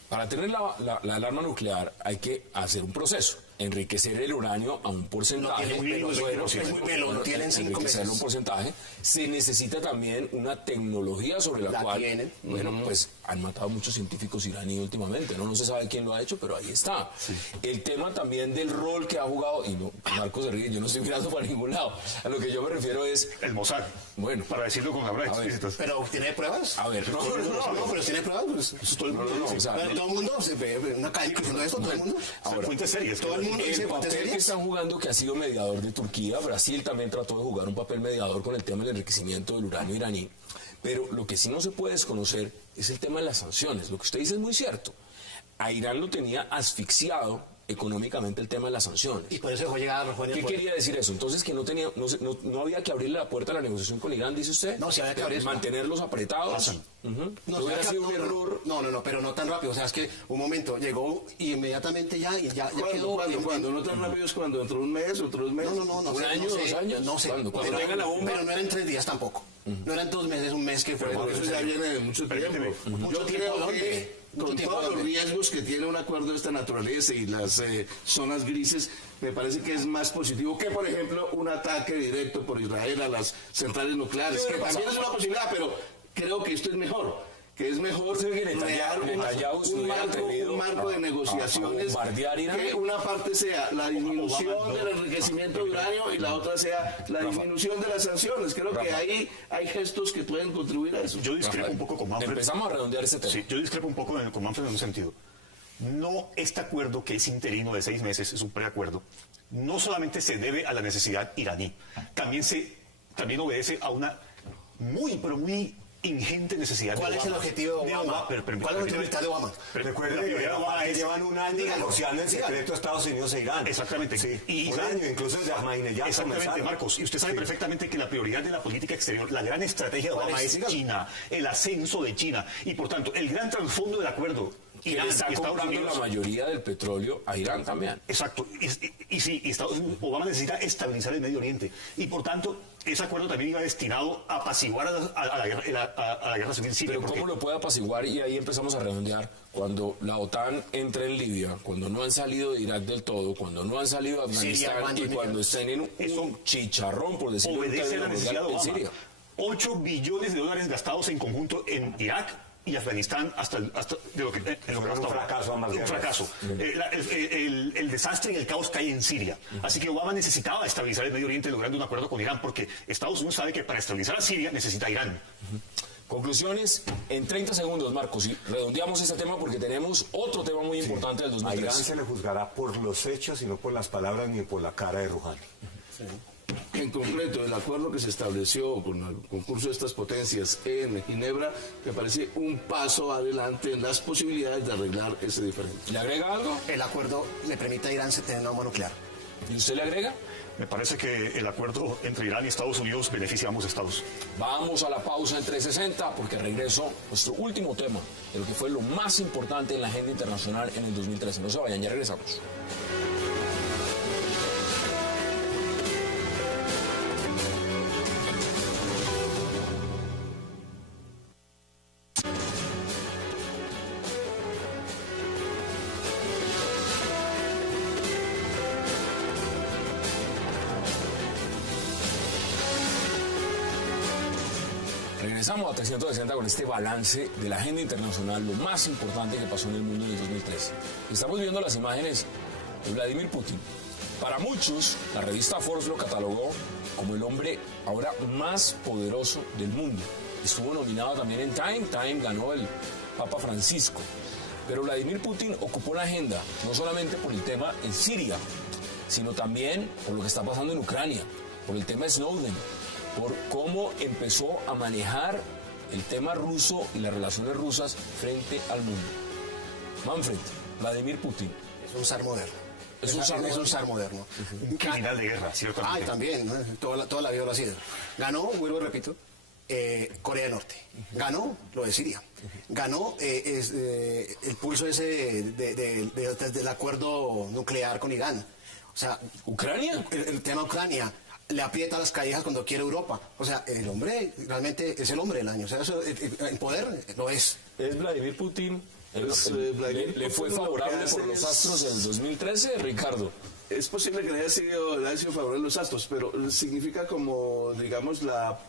Para tener la alarma nuclear hay que hacer un proceso. Enriquecer el uranio a un porcentaje. Lo tienen 5 enriquecerlo a un meses. porcentaje. Se necesita también una tecnología sobre la cual, tienen. bueno, pues han matado muchos científicos iraníes últimamente. No se sabe quién lo ha hecho, pero ahí está. Sí. El tema también del rol que ha jugado, y no, Marcos se ríe, yo no estoy mirando para ningún lado. A lo que yo me refiero es... El Mossad. Bueno. Para decirlo con palabras explícitas. ¿Pero tiene pruebas? A ver. No, pero tiene pruebas. Pues, eso todo el mundo todo el mundo se ve una académico diciendo esto, todo el mundo. Ahora, fuentes serias. Todo el mundo dice fuentes serias. Que están jugando, que ha sido mediador de Turquía. Brasil también trató de jugar un papel mediador con el tema del enriquecimiento del uranio iraní. Pero lo que sí no se puede desconocer es el tema de las sanciones. Lo que usted dice es muy cierto. A Irán lo tenía asfixiado económicamente el tema de las sanciones. Y por eso dejó llegar a los jóvenes. ¿Qué quería decir eso? Entonces que no había que abrirle la puerta a la negociación con Irán, dice usted. No, sí había que abrir. Mantenerlos apretados. No hubiera sido un error. No, pero no tan rápido. O sea, es que un momento llegó y inmediatamente ya quedó. ¿Cuándo? No tan rápido es cuando dentro de un mes, otro 2 meses. No. ¿Un año, 2 años? No sé. Cuando Pero tengan la bomba. no eran 3 días tampoco. No eran 2 meses, un mes que fue. Pero eso ya viene de mucho tiempo. Yo creo que con todos los riesgos que tiene un acuerdo de esta naturaleza y las zonas grises, me parece que es más positivo que, por ejemplo, un ataque directo por Israel a las centrales nucleares, que también es una posibilidad, pero creo que esto es mejor. Que es mejor crear un marco de negociaciones, que una parte sea la disminución del enriquecimiento de uranio y la otra sea la disminución de las sanciones. Creo que ahí hay gestos que pueden contribuir a eso. Yo discrepo un poco con Manfred. Empezamos a redondear ese tema. Sí, yo discrepo un poco con Manfred en un sentido. No, este acuerdo que es interino de 6 meses, es un preacuerdo, no solamente se debe a la necesidad iraní, también obedece a una muy ingente necesidad. ¿Cuál es el objetivo de Obama? ¿Cuál es el objetivo de Obama? Recuerden que llevan un año negociando en secreto Estados Unidos e Irán. Exactamente. Sí, y un año, incluso desde Ahmadinejad. Exactamente, Marcos. Y usted sabe perfectamente que la prioridad de la política exterior, la gran estrategia de Obama es China, el ascenso de China. Y por tanto, el gran trasfondo del acuerdo... Irán está comprando la mayoría del petróleo a Irán también. Exacto. Y sí, Obama necesita estabilizar el Medio Oriente. Y por tanto, ese acuerdo también iba destinado a apaciguar a la guerra civil siria. Pero ¿cómo lo puede apaciguar? Y ahí empezamos a redondear. Cuando la OTAN entra en Libia, cuando no han salido de Irak del todo, cuando no han salido de Afganistán y cuando están en un chicharrón, por decirlo así, obedece a la necesidad de Obama. 8 billones de dólares gastados en conjunto en Irak y Afganistán hasta de lo que un fracaso, un fracaso. El desastre y el caos cae en Siria. Así que Obama necesitaba estabilizar el Medio Oriente logrando un acuerdo con Irán, porque Estados Unidos sabe que para estabilizar a Siria necesita a Irán. Conclusiones en 30 segundos, Marcos, y redondeamos este tema porque tenemos otro tema muy importante del 2003. A Irán se le juzgará por los hechos y no por las palabras ni por la cara de Rouhani. Sí. En concreto, el acuerdo que se estableció con el concurso de estas potencias en Ginebra me parece un paso adelante en las posibilidades de arreglar ese diferente. ¿Le agrega algo? El acuerdo le permite a Irán tener una bomba nuclear. ¿Y usted le agrega? Me parece que el acuerdo entre Irán y Estados Unidos beneficia a ambos estados. Vamos a la pausa en 360 porque regreso nuestro último tema de lo que fue lo más importante en la agenda internacional en el 2013. No se vayan, ya regresamos. Regresamos a 360 con este balance de la agenda internacional, lo más importante que pasó en el mundo en el 2013. Estamos viendo las imágenes de Vladimir Putin. Para muchos, la revista Forbes lo catalogó como el hombre ahora más poderoso del mundo. Estuvo nominado también en Time ganó el Papa Francisco. Pero Vladimir Putin ocupó la agenda, no solamente por el tema en Siria, sino también por lo que está pasando en Ucrania, por el tema de Snowden, por cómo empezó a manejar el tema ruso y las relaciones rusas frente al mundo. Manfred, Vladimir Putin. Es un zar moderno. Es un zar moderno. Un criminal de guerra, ¿cierto? Ay, también, ¿no? Toda la vida lo ha sido. Ganó, vuelvo y repito, Corea del Norte. Ganó lo de Siria. Ganó el pulso ese del acuerdo nuclear con Irán. O sea, ¿Ucrania? El tema Ucrania. Le aprieta las callejas cuando quiere Europa. O sea, el hombre realmente es el hombre del año. O sea, eso, el poder lo es. ¿Es Vladimir Putin? ¿Le fue favorable por los astros en el 2013, Ricardo? Es posible que le haya sido favorable los astros, pero significa como, digamos, la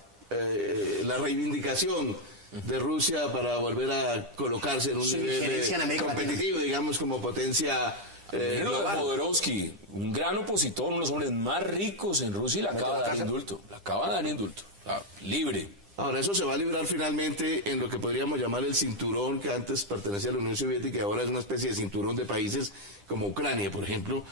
reivindicación de Rusia para volver a colocarse en un nivel competitivo, digamos, como potencia global. Jodorowsky, un gran opositor, uno de los hombres más ricos en Rusia, y le acaba de dar indulto. Le acaba de dar indulto. Libre. Ahora, eso se va a librar finalmente en lo que podríamos llamar el cinturón que antes pertenecía a la Unión Soviética y ahora es una especie de cinturón de países como Ucrania, por ejemplo,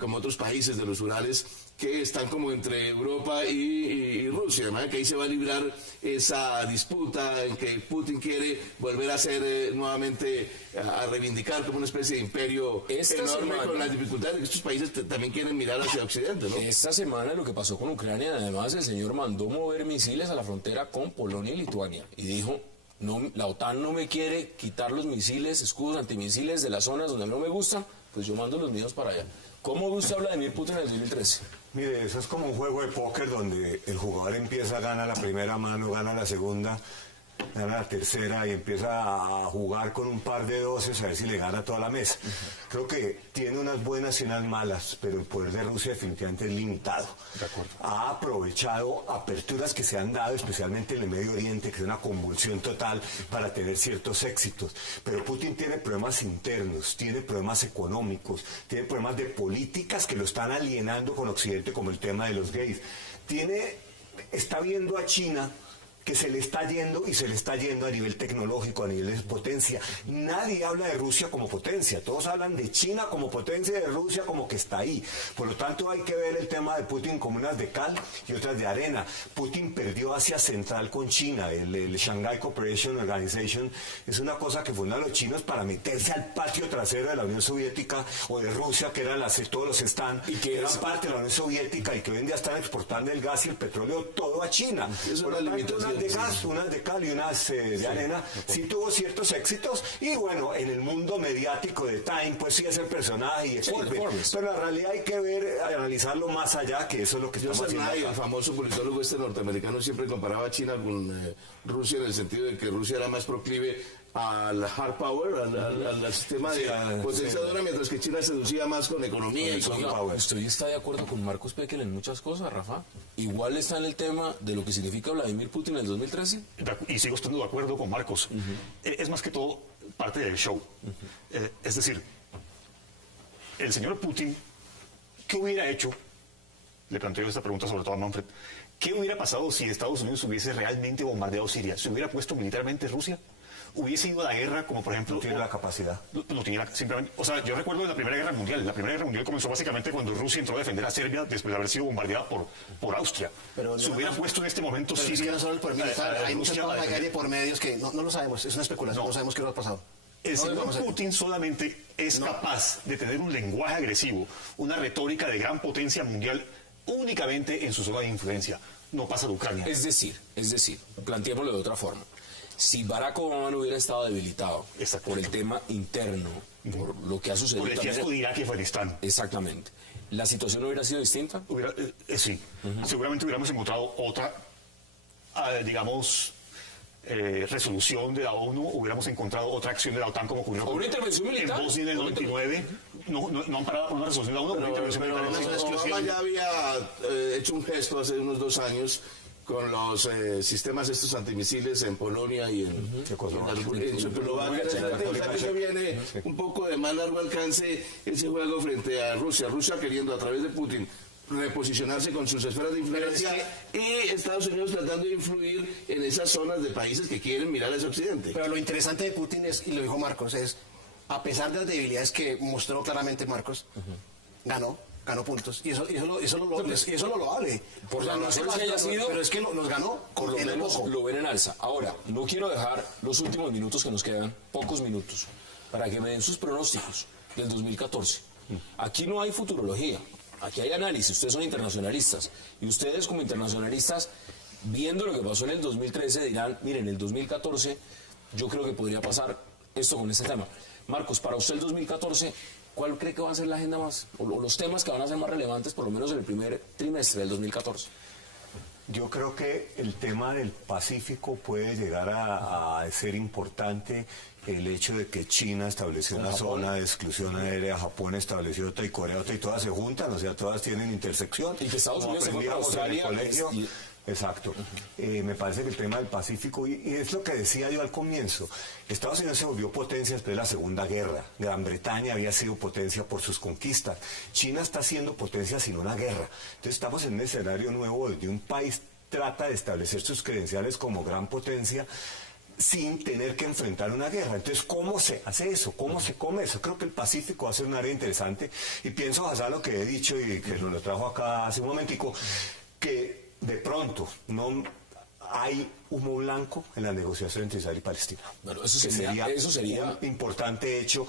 como otros países de los Urales que están como entre Europa y Rusia. Además, que ahí se va a librar esa disputa en que Putin quiere volver a ser nuevamente, a reivindicar como una especie de imperio enorme con las dificultades que estos países también quieren mirar hacia Occidente, ¿no? Esta semana lo que pasó con Ucrania, además el señor mandó mover misiles a la frontera con Polonia y Lituania y dijo, no, la OTAN no me quiere quitar los misiles, escudos antimisiles de las zonas donde no me gustan, pues yo mando los míos para allá. ¿Cómo ve usted a Vladimir Putin en el 2013? Mire, eso es como un juego de póker donde el jugador empieza, gana la primera mano, gana la segunda, gana la tercera y empieza a jugar con un par de doces a ver si le gana toda la mesa. Creo que tiene unas buenas y unas malas, pero el poder de Rusia definitivamente es limitado. De acuerdo. Ha aprovechado aperturas que se han dado, especialmente en el Medio Oriente, que es una convulsión total para tener ciertos éxitos. Pero Putin tiene problemas internos, tiene problemas económicos, tiene problemas de políticas que lo están alienando con Occidente, como el tema de los gays. Está viendo a China que se le está yendo y se le está yendo a nivel tecnológico, a nivel de potencia. Nadie habla de Rusia como potencia, todos hablan de China como potencia y de Rusia como que está ahí. Por lo tanto, hay que ver el tema de Putin como unas de cal y otras de arena. Putin perdió Asia Central con China, el Shanghai Cooperation Organization es una cosa que fundan los chinos para meterse al patio trasero de la Unión Soviética o de Rusia, que eran todos los stands, y que eran parte de la Unión Soviética y que hoy en día están exportando el gas y el petróleo todo a China. Es Por una lo tanto, limitación unas de gas, unas de cal y unas de arena. Sí tuvo ciertos éxitos y bueno, en el mundo mediático de Time, pues sí es el personaje y es Forbes. Pero la realidad hay que ver, analizarlo más allá, que eso es lo que estamos haciendo acá. El famoso politólogo norteamericano siempre comparaba a China con Rusia en el sentido de que Rusia era más proclive al hard power, al sistema de potenciadora, mientras que China seducía más con economía y con power. ¿Usted está de acuerdo con Marcos Pekel en muchas cosas, Rafa? Igual está en el tema de lo que significa Vladimir Putin en el 2013. Y sigo estando de acuerdo con Marcos. Es más que todo parte del show. Es decir, el señor Putin, ¿qué hubiera hecho? Le planteo esta pregunta sobre todo a Manfred. ¿Qué hubiera pasado si Estados Unidos hubiese realmente bombardeado Siria? ¿Se hubiera puesto militarmente Rusia? ¿Hubiese ido a la guerra como, por ejemplo... No tiene la capacidad. No tiene simplemente... O sea, yo recuerdo la Primera Guerra Mundial. La Primera Guerra Mundial comenzó básicamente cuando Rusia entró a defender a Serbia después de haber sido bombardeada por Austria. Pero se hubiera puesto en este momento Siria... Es que no solo por militar, hay muchas cosas que hay por medios que no lo sabemos. Es una especulación, no sabemos qué ha pasado. El señor Putin solamente es capaz de tener un lenguaje agresivo, una retórica de gran potencia mundial únicamente en su zona de influencia. No pasa de Ucrania. Es decir, planteémoslo de otra forma. Si Barack Obama no hubiera estado debilitado por el tema interno, por lo que ha sucedido... Por el fiasco de Irak y Afganistán. Exactamente. ¿La situación hubiera sido distinta? Sí. Seguramente hubiéramos encontrado otra, digamos... resolución de la ONU, hubiéramos encontrado otra acción de la OTAN como ocurrió una intervención militar en Bosnia en el 99. No han parado por una resolución de la ONU, una intervención militar. Obama ya había hecho un gesto hace unos 2 años con los sistemas estos antimisiles en Polonia y en Checoslovaquia. O sea que se viene un poco de más largo alcance ese juego frente a Rusia. Rusia queriendo a través de Putin reposicionarse con sus esferas de influencia y Estados Unidos tratando de influir en esas zonas de países que quieren mirar hacia Occidente. Pero lo interesante de Putin es, y lo dijo Marcos, es a pesar de las debilidades que mostró claramente Marcos, ganó puntos y eso lo loable. Por las razones que haya sido, pero es que los ganó, por lo menos lo ven en alza. Ahora, no quiero dejar los últimos minutos que nos quedan, pocos minutos, para que me den sus pronósticos del 2014. Aquí no hay futurología, aquí hay análisis. Ustedes son internacionalistas y ustedes como internacionalistas, viendo lo que pasó en el 2013, dirán, miren, en el 2014 yo creo que podría pasar esto con este tema. Marcos, para usted el 2014, ¿cuál cree que va a ser la agenda más, o los temas que van a ser más relevantes, por lo menos en el primer trimestre del 2014? Yo creo que el tema del Pacífico puede llegar a ser importante. El hecho de que China estableció una zona de exclusión aérea, Japón estableció otra y Corea otra, y todas se juntan, o sea, todas tienen intersección. Y que Estados Unidos se fue para Australia. Exacto. Me parece que el tema del Pacífico, y es lo que decía yo al comienzo, Estados Unidos se volvió potencia después de la Segunda Guerra. Gran Bretaña había sido potencia por sus conquistas. China está siendo potencia sin una guerra. Entonces estamos en un escenario nuevo donde un país trata de establecer sus credenciales como gran potencia sin tener que enfrentar una guerra. Entonces, ¿cómo se hace eso? ¿Cómo se come eso? Creo que el Pacífico va a ser un área interesante, y pienso, Hazá, lo que he dicho y que nos lo trajo acá hace un momentico, que de pronto no hay humo blanco en la negociación entre Israel y Palestina. Bueno, eso sería un importante hecho.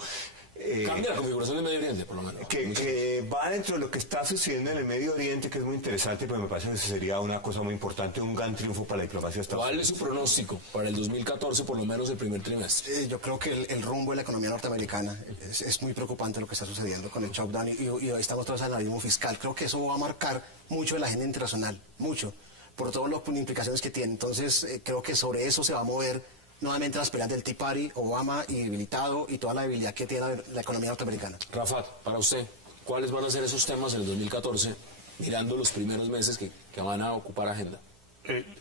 Cambia la configuración del Medio Oriente, por lo menos. Que va dentro de lo que está sucediendo en el Medio Oriente, que es muy interesante, pero me parece que eso sería una cosa muy importante, un gran triunfo para la diplomacia de Estados Unidos. ¿Cuál es su pronóstico para el 2014, por lo menos el primer trimestre? Yo creo que el rumbo de la economía norteamericana es muy preocupante lo que está sucediendo con el shutdown y estamos tras el analismo fiscal. Creo que eso va a marcar mucho de la agenda internacional, mucho, por todas las implicaciones que tiene. Entonces, creo que sobre eso se va a mover nuevamente las peleas del Tea Party, Obama y debilitado, y toda la debilidad que tiene la economía norteamericana. Rafat, para usted, ¿cuáles van a ser esos temas en el 2014, mirando los primeros meses que van a ocupar agenda?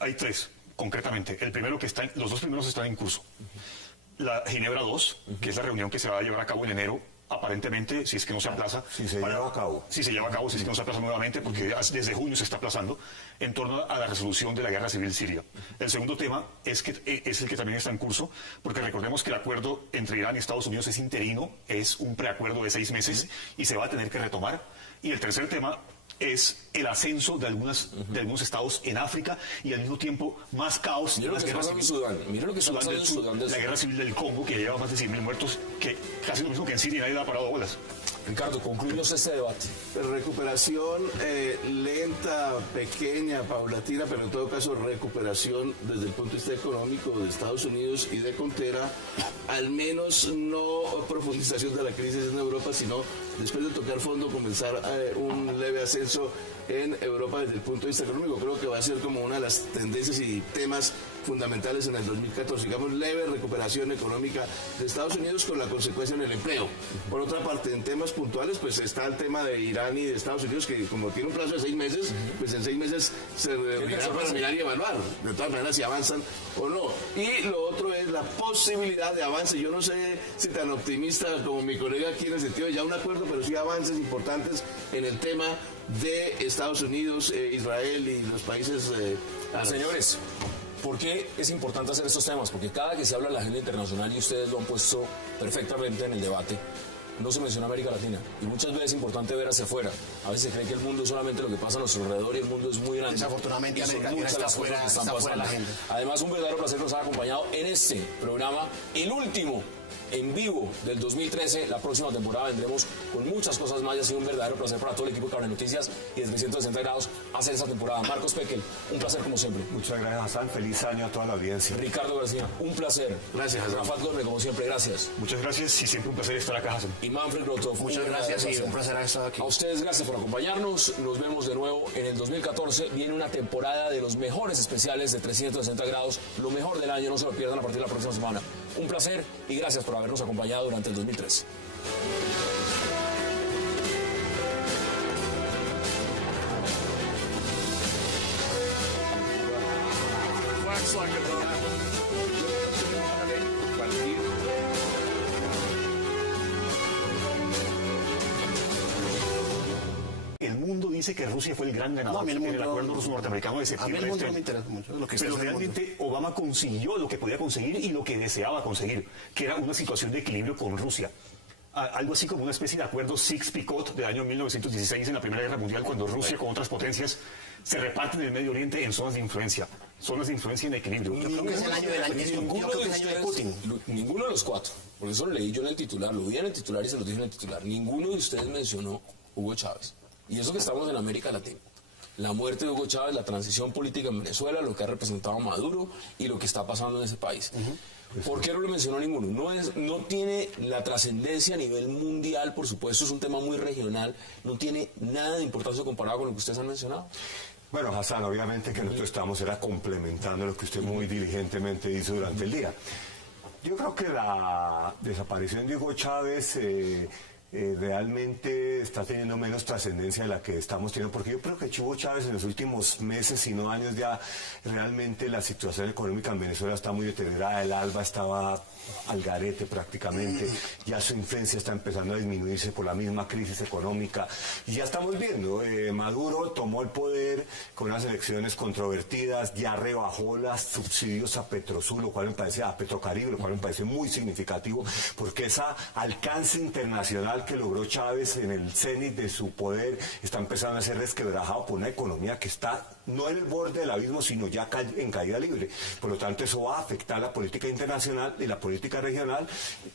Hay 3, concretamente. Los 2 primeros están en curso. La Ginebra 2, que es la reunión que se va a llevar a cabo en enero, aparentemente, si es que no se aplaza. Si se lleva a cabo. Si se lleva a cabo, si es que no se aplaza nuevamente, porque desde junio se está aplazando, en torno a la resolución de la guerra civil siria. El segundo tema es el que también está en curso, porque recordemos que el acuerdo entre Irán y Estados Unidos es interino, es un preacuerdo de 6 meses, y se va a tener que retomar. Y el tercer tema es el ascenso de algunos estados en África, y al mismo tiempo más caos. Mira lo que pasa en Sudán. Mira lo que está pasando en Sudán. La guerra civil del Congo, que lleva más de 100.000 muertos, que casi lo mismo que en Siria, y nadie le ha parado bolas. Ricardo, concluimos este debate. Recuperación lenta, pequeña, paulatina, pero en todo caso recuperación desde el punto de vista económico de Estados Unidos y de Contera, al menos no profundización de la crisis en Europa, sino después de tocar fondo comenzar un leve ascenso en Europa desde el punto de vista económico. Creo que va a ser como una de las tendencias y temas fundamentales en el 2014, digamos, leve recuperación económica de Estados Unidos con la consecuencia en el empleo. Por otra parte, en temas puntuales, pues está el tema de Irán y de Estados Unidos, que como tiene un plazo de 6 meses, pues en 6 meses se reunirá para mirar y evaluar, de todas maneras, si avanzan o no. Y lo otro es la posibilidad de avance. Yo no sé si tan optimista como mi colega aquí en el sentido de ya un acuerdo, pero sí avances importantes en el tema de Estados Unidos, Israel y los países árabes. Señores, ¿por qué es importante hacer estos temas? Porque cada que se habla de la agenda internacional, y ustedes lo han puesto perfectamente en el debate, no se menciona América Latina. Y muchas veces es importante ver hacia afuera. A veces se cree que el mundo es solamente lo que pasa a nuestro alrededor y el mundo es muy grande. Desafortunadamente, América Latina está fuera de la agenda. Además, un verdadero placer que nos haya acompañado en este programa, el último en vivo del 2013. La próxima temporada vendremos con muchas cosas más y ha sido un verdadero placer para todo el equipo de Cable Noticias y desde 360 grados hacer esa temporada. Marcos Pekel, un placer como siempre. Muchas gracias, Hassan. Feliz año a toda la audiencia. Ricardo García, un placer. Gracias, Hassan. Rafael Gómez, como siempre, gracias. Muchas gracias y siempre un placer estar acá, Hassan. Y Manfred Grotov, muchas gracias y un placer haber estado aquí. A ustedes, gracias por acompañarnos. Nos vemos de nuevo en el 2014. Viene una temporada de los mejores especiales de 360 grados, lo mejor del año. No se lo pierdan a partir de la próxima semana. Un placer y gracias por habernos acompañado durante el 2013. El mundo dice que Rusia fue el gran ganador en el acuerdo ruso-norteamericano de septiembre. A mí el mundo no me interesa mucho. Pero realmente Obama consiguió lo que podía conseguir y lo que deseaba conseguir, que era una situación de equilibrio con Rusia. Algo así como una especie de acuerdo Sykes-Picot del año 1916 en la Primera Guerra Mundial, cuando Rusia con otras potencias se reparten en el Medio Oriente en zonas de influencia en equilibrio. Yo creo que es el año del año de Putin. Ninguno de los cuatro, porque eso lo leí yo en el titular, lo vi en el titular y se lo dije en el titular, ninguno de ustedes mencionó Hugo Chávez. Y eso que estamos en América Latina. La muerte de Hugo Chávez, la transición política en Venezuela, lo que ha representado Maduro y lo que está pasando en ese país. ¿Por qué no lo mencionó ninguno? No tiene la trascendencia a nivel mundial, por supuesto, es un tema muy regional, no tiene nada de importancia comparado con lo que ustedes han mencionado. Bueno, Hassan, obviamente que nosotros estamos complementando lo que usted muy diligentemente hizo durante el día. Yo creo que la desaparición de Hugo Chávez realmente está teniendo menos trascendencia de la que estamos teniendo, porque yo creo que Hugo Chávez en los últimos meses, si no años, ya realmente la situación económica en Venezuela está muy deteriorada, el ALBA estaba al garete prácticamente, ya su influencia está empezando a disminuirse por la misma crisis económica, y ya estamos viendo, Maduro tomó el poder con unas elecciones controvertidas, ya rebajó los subsidios a Petrosur, lo cual me parece, a Petrocaribe, lo cual me parece muy significativo, porque ese alcance internacional que logró Chávez en el cenit de su poder está empezando a ser resquebrajado por una economía que está no en el borde del abismo, sino ya en caída libre. Por lo tanto, eso va a afectar la política internacional y la política regional,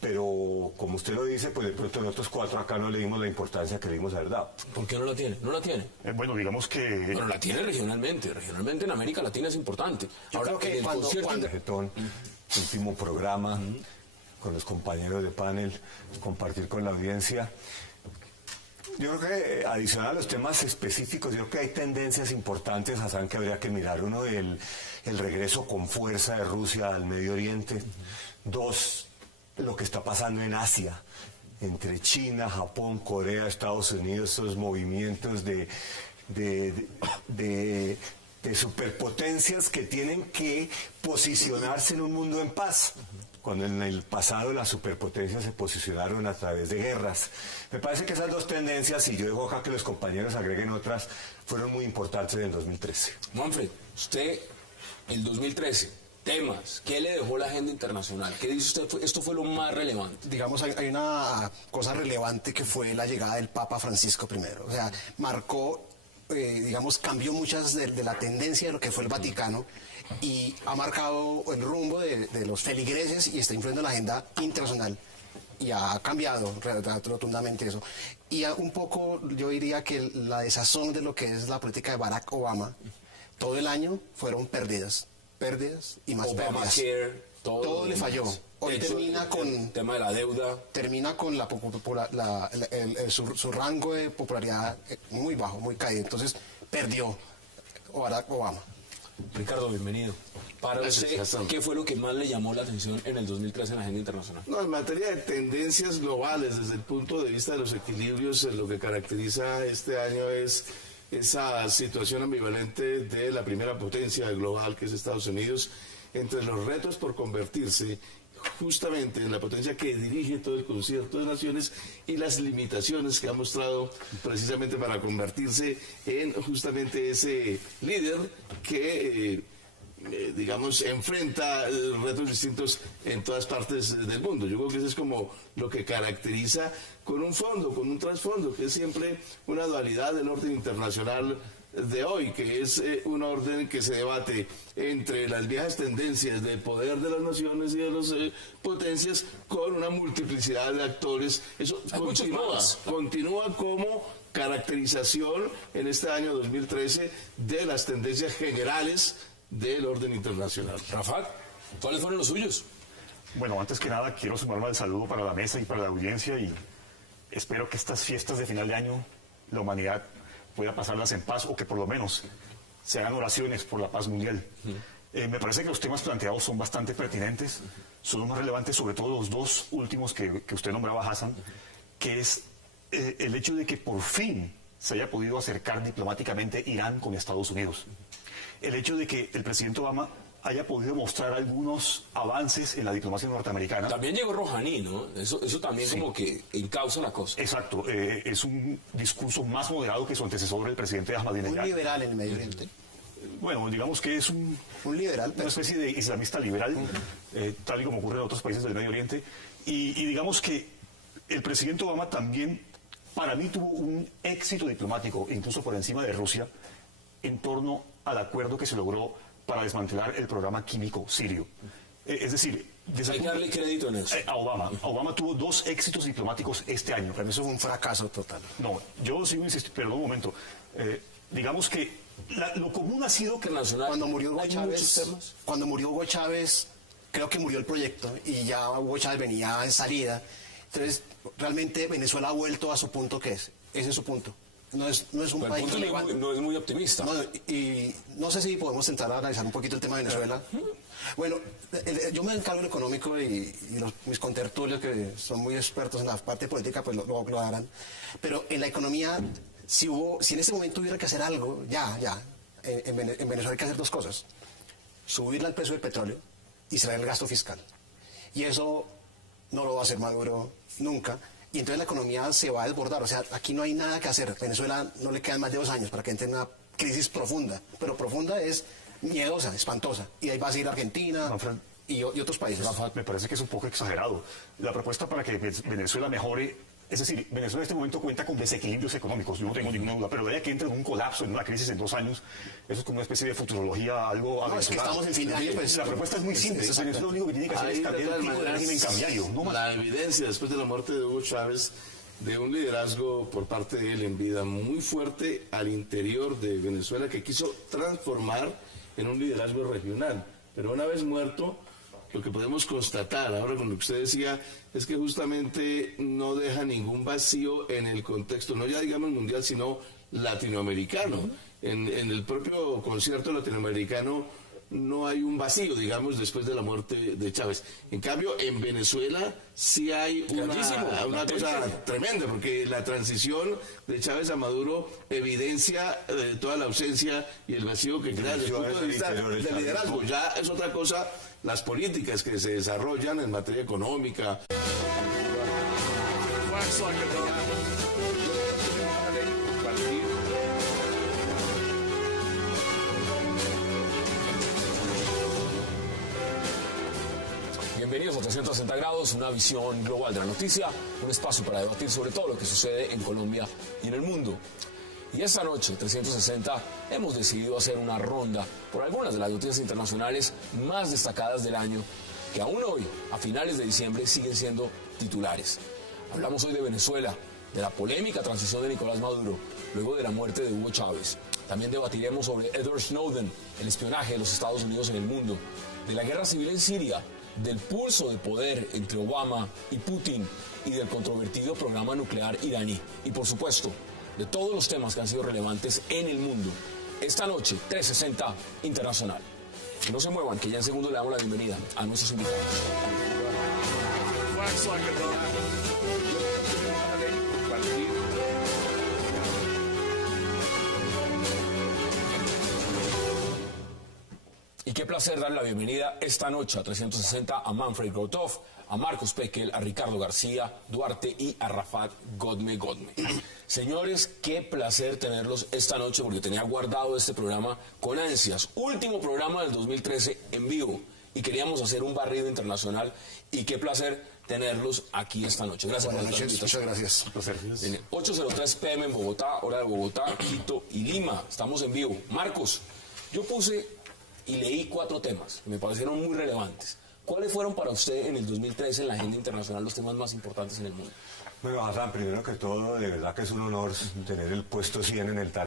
pero como usted lo dice, pues de pronto nosotros cuatro acá no le dimos la importancia que le dimos haber dado. ¿Por qué no la tiene? No la tiene. Bueno, digamos que... Bueno, la tiene regionalmente en América Latina es importante. Yo creo que cuando último programa con los compañeros de panel, compartir con la audiencia. Yo creo que adicional a los temas específicos, yo creo que hay tendencias importantes, Hassan, que habría que mirar. Uno, el regreso con fuerza de Rusia al Medio Oriente. Dos, lo que está pasando en Asia, entre China, Japón, Corea, Estados Unidos, esos movimientos de superpotencias que tienen que posicionarse en un mundo en paz, cuando en el pasado las superpotencias se posicionaron a través de guerras. Me parece que esas dos tendencias, y yo dejo acá que los compañeros agreguen otras, fueron muy importantes en el 2013. Manfred, usted, el 2013, temas, ¿qué le dejó la agenda internacional? ¿Qué dice usted? Esto fue lo más relevante. Digamos, hay una cosa relevante que fue la llegada del Papa Francisco I. O sea, marcó... digamos, cambió muchas de la tendencia de lo que fue el Vaticano y ha marcado el rumbo de los feligreses y está influyendo en la agenda internacional y ha cambiado rotundamente eso. Y un poco yo diría que la desazón de lo que es la política de Barack Obama, todo el año fueron pérdidas y más pérdidas. Obamacare, todo le falló. Hoy termina con el tema de la deuda. Termina con su rango de popularidad muy bajo, muy caído. Entonces perdió Barack Obama. Ricardo, bienvenido. Para Gracias, usted, ¿qué fue lo que más le llamó la atención en el 2013 en la agenda internacional? No, en materia de tendencias globales, desde el punto de vista de los equilibrios, lo que caracteriza este año es esa situación ambivalente de la primera potencia global, que es Estados Unidos, entre los retos por convertirse justamente en la potencia que dirige todo el concierto de naciones y las limitaciones que ha mostrado precisamente para convertirse en justamente ese líder que digamos, enfrenta retos distintos en todas partes del mundo. Yo creo que eso es como lo que caracteriza con un fondo, con un trasfondo, que es siempre una dualidad del orden internacional de hoy, que es un orden que se debate entre las viejas tendencias de poder de las naciones y de las potencias con una multiplicidad de actores. Eso continúa como caracterización en este año 2013 de las tendencias generales del orden internacional. Rafa, ¿cuáles fueron los suyos? Bueno, antes que nada quiero sumarme al saludo para la mesa y para la audiencia y espero que estas fiestas de final de año la humanidad pueda pasarlas en paz o que por lo menos se hagan oraciones por la paz mundial. Me parece que los temas planteados son bastante pertinentes, son los más relevantes, sobre todo los dos últimos que usted nombraba, Hassan, que es el hecho de que por fin se haya podido acercar diplomáticamente Irán con Estados Unidos. El hecho de que el presidente Obama haya podido mostrar algunos avances en la diplomacia norteamericana. También llegó Rouhani, ¿no? Eso también sí, como que encausa la cosa. Exacto. Es un discurso más moderado que su antecesor, el presidente Ahmadinejad. Muy liberal en el Medio Oriente. Bueno, digamos que es un liberal, una especie de islamista liberal, tal y como ocurre en otros países del Medio Oriente. Y digamos que el presidente Obama también, para mí, tuvo un éxito diplomático, incluso por encima de Rusia, en torno al acuerdo que se logró para desmantelar el programa químico sirio. Es decir, hay que darle crédito en eso. A Obama. Obama tuvo dos éxitos diplomáticos este año. Para mí eso fue un fracaso total. No, yo sigo insistiendo, pero un momento. Digamos que lo común ha sido que cuando murió Hugo Chávez, creo que murió el proyecto y ya Hugo Chávez venía en salida. Entonces, realmente Venezuela ha vuelto a su punto que es. Ese es su punto. No es un pero país no es muy optimista. No, y no sé si podemos intentar analizar un poquito el tema de Venezuela. Bueno, yo me encargo en lo económico y mis contertulios, que son muy expertos en la parte política, pues lo harán. Pero en la economía, si en ese momento hubiera que hacer algo, en Venezuela hay que hacer dos cosas. Subirle el precio del petróleo y cerrar el gasto fiscal. Y eso no lo va a hacer Maduro nunca. Y entonces la economía se va a desbordar. O sea, aquí no hay nada que hacer. Venezuela no le quedan más de 2 años para que entre en una crisis profunda. Pero profunda es miedosa, espantosa. Y ahí va a seguir Argentina y otros países. Rafa, me parece que es un poco exagerado. La propuesta para que Venezuela mejore... Es decir, Venezuela en este momento cuenta con desequilibrios económicos, yo no tengo ninguna duda, pero de ahí que entre en un colapso, en una crisis en 2 años, eso es como una especie de futurología, algo... No, es que estamos en fin de año, pues... La propuesta es muy simple, Venezuela lo único que tiene que hacer es cambiar el tipo de régimen cambiario, no más. La evidencia después de la muerte de Hugo Chávez de un liderazgo por parte de él en vida muy fuerte al interior de Venezuela que quiso transformar en un liderazgo regional, pero una vez muerto... Lo que podemos constatar ahora con lo que usted decía es que justamente no deja ningún vacío en el contexto, no ya digamos mundial, sino latinoamericano. En el propio concierto latinoamericano no hay un vacío, digamos, después de la muerte de Chávez. En cambio, en Venezuela sí hay una cosa tremenda, porque la transición de Chávez a Maduro evidencia toda la ausencia y el vacío que crea desde el punto de vista del liderazgo. Ya es otra cosa las políticas que se desarrollan en materia económica. Bienvenidos a 360 grados, una visión global de la noticia, un espacio para debatir sobre todo lo que sucede en Colombia y en el mundo. Y esta noche, 360, hemos decidido hacer una ronda por algunas de las noticias internacionales más destacadas del año, que aún hoy, a finales de diciembre, siguen siendo titulares. Hablamos hoy de Venezuela, de la polémica transición de Nicolás Maduro, luego de la muerte de Hugo Chávez. También debatiremos sobre Edward Snowden, el espionaje de los Estados Unidos en el mundo, de la guerra civil en Siria, del pulso de poder entre Obama y Putin y del controvertido programa nuclear iraní. Y por supuesto, de todos los temas que han sido relevantes en el mundo. Esta noche, 360 Internacional. No se muevan, que ya en segundo le damos la bienvenida a nuestros invitados. Y qué placer darle la bienvenida esta noche a 360 a Manfred Grotov, a Marcos Pekel, a Ricardo García Duarte y a Rafat Godme. Señores, qué placer tenerlos esta noche porque tenía guardado este programa con ansias. Último programa del 2013 en vivo y queríamos hacer un barrido internacional y qué placer tenerlos aquí esta noche. Gracias por la invitación. Muchas gracias. 8:03 p.m. en Bogotá, hora de Bogotá, Quito y Lima. Estamos en vivo. Marcos, yo puse y leí 4 temas que me parecieron muy relevantes. ¿Cuáles fueron para usted en el 2013 en la agenda internacional los temas más importantes en el mundo? Bueno, Hassan, primero que todo, de verdad que es un honor tener el puesto 100 en el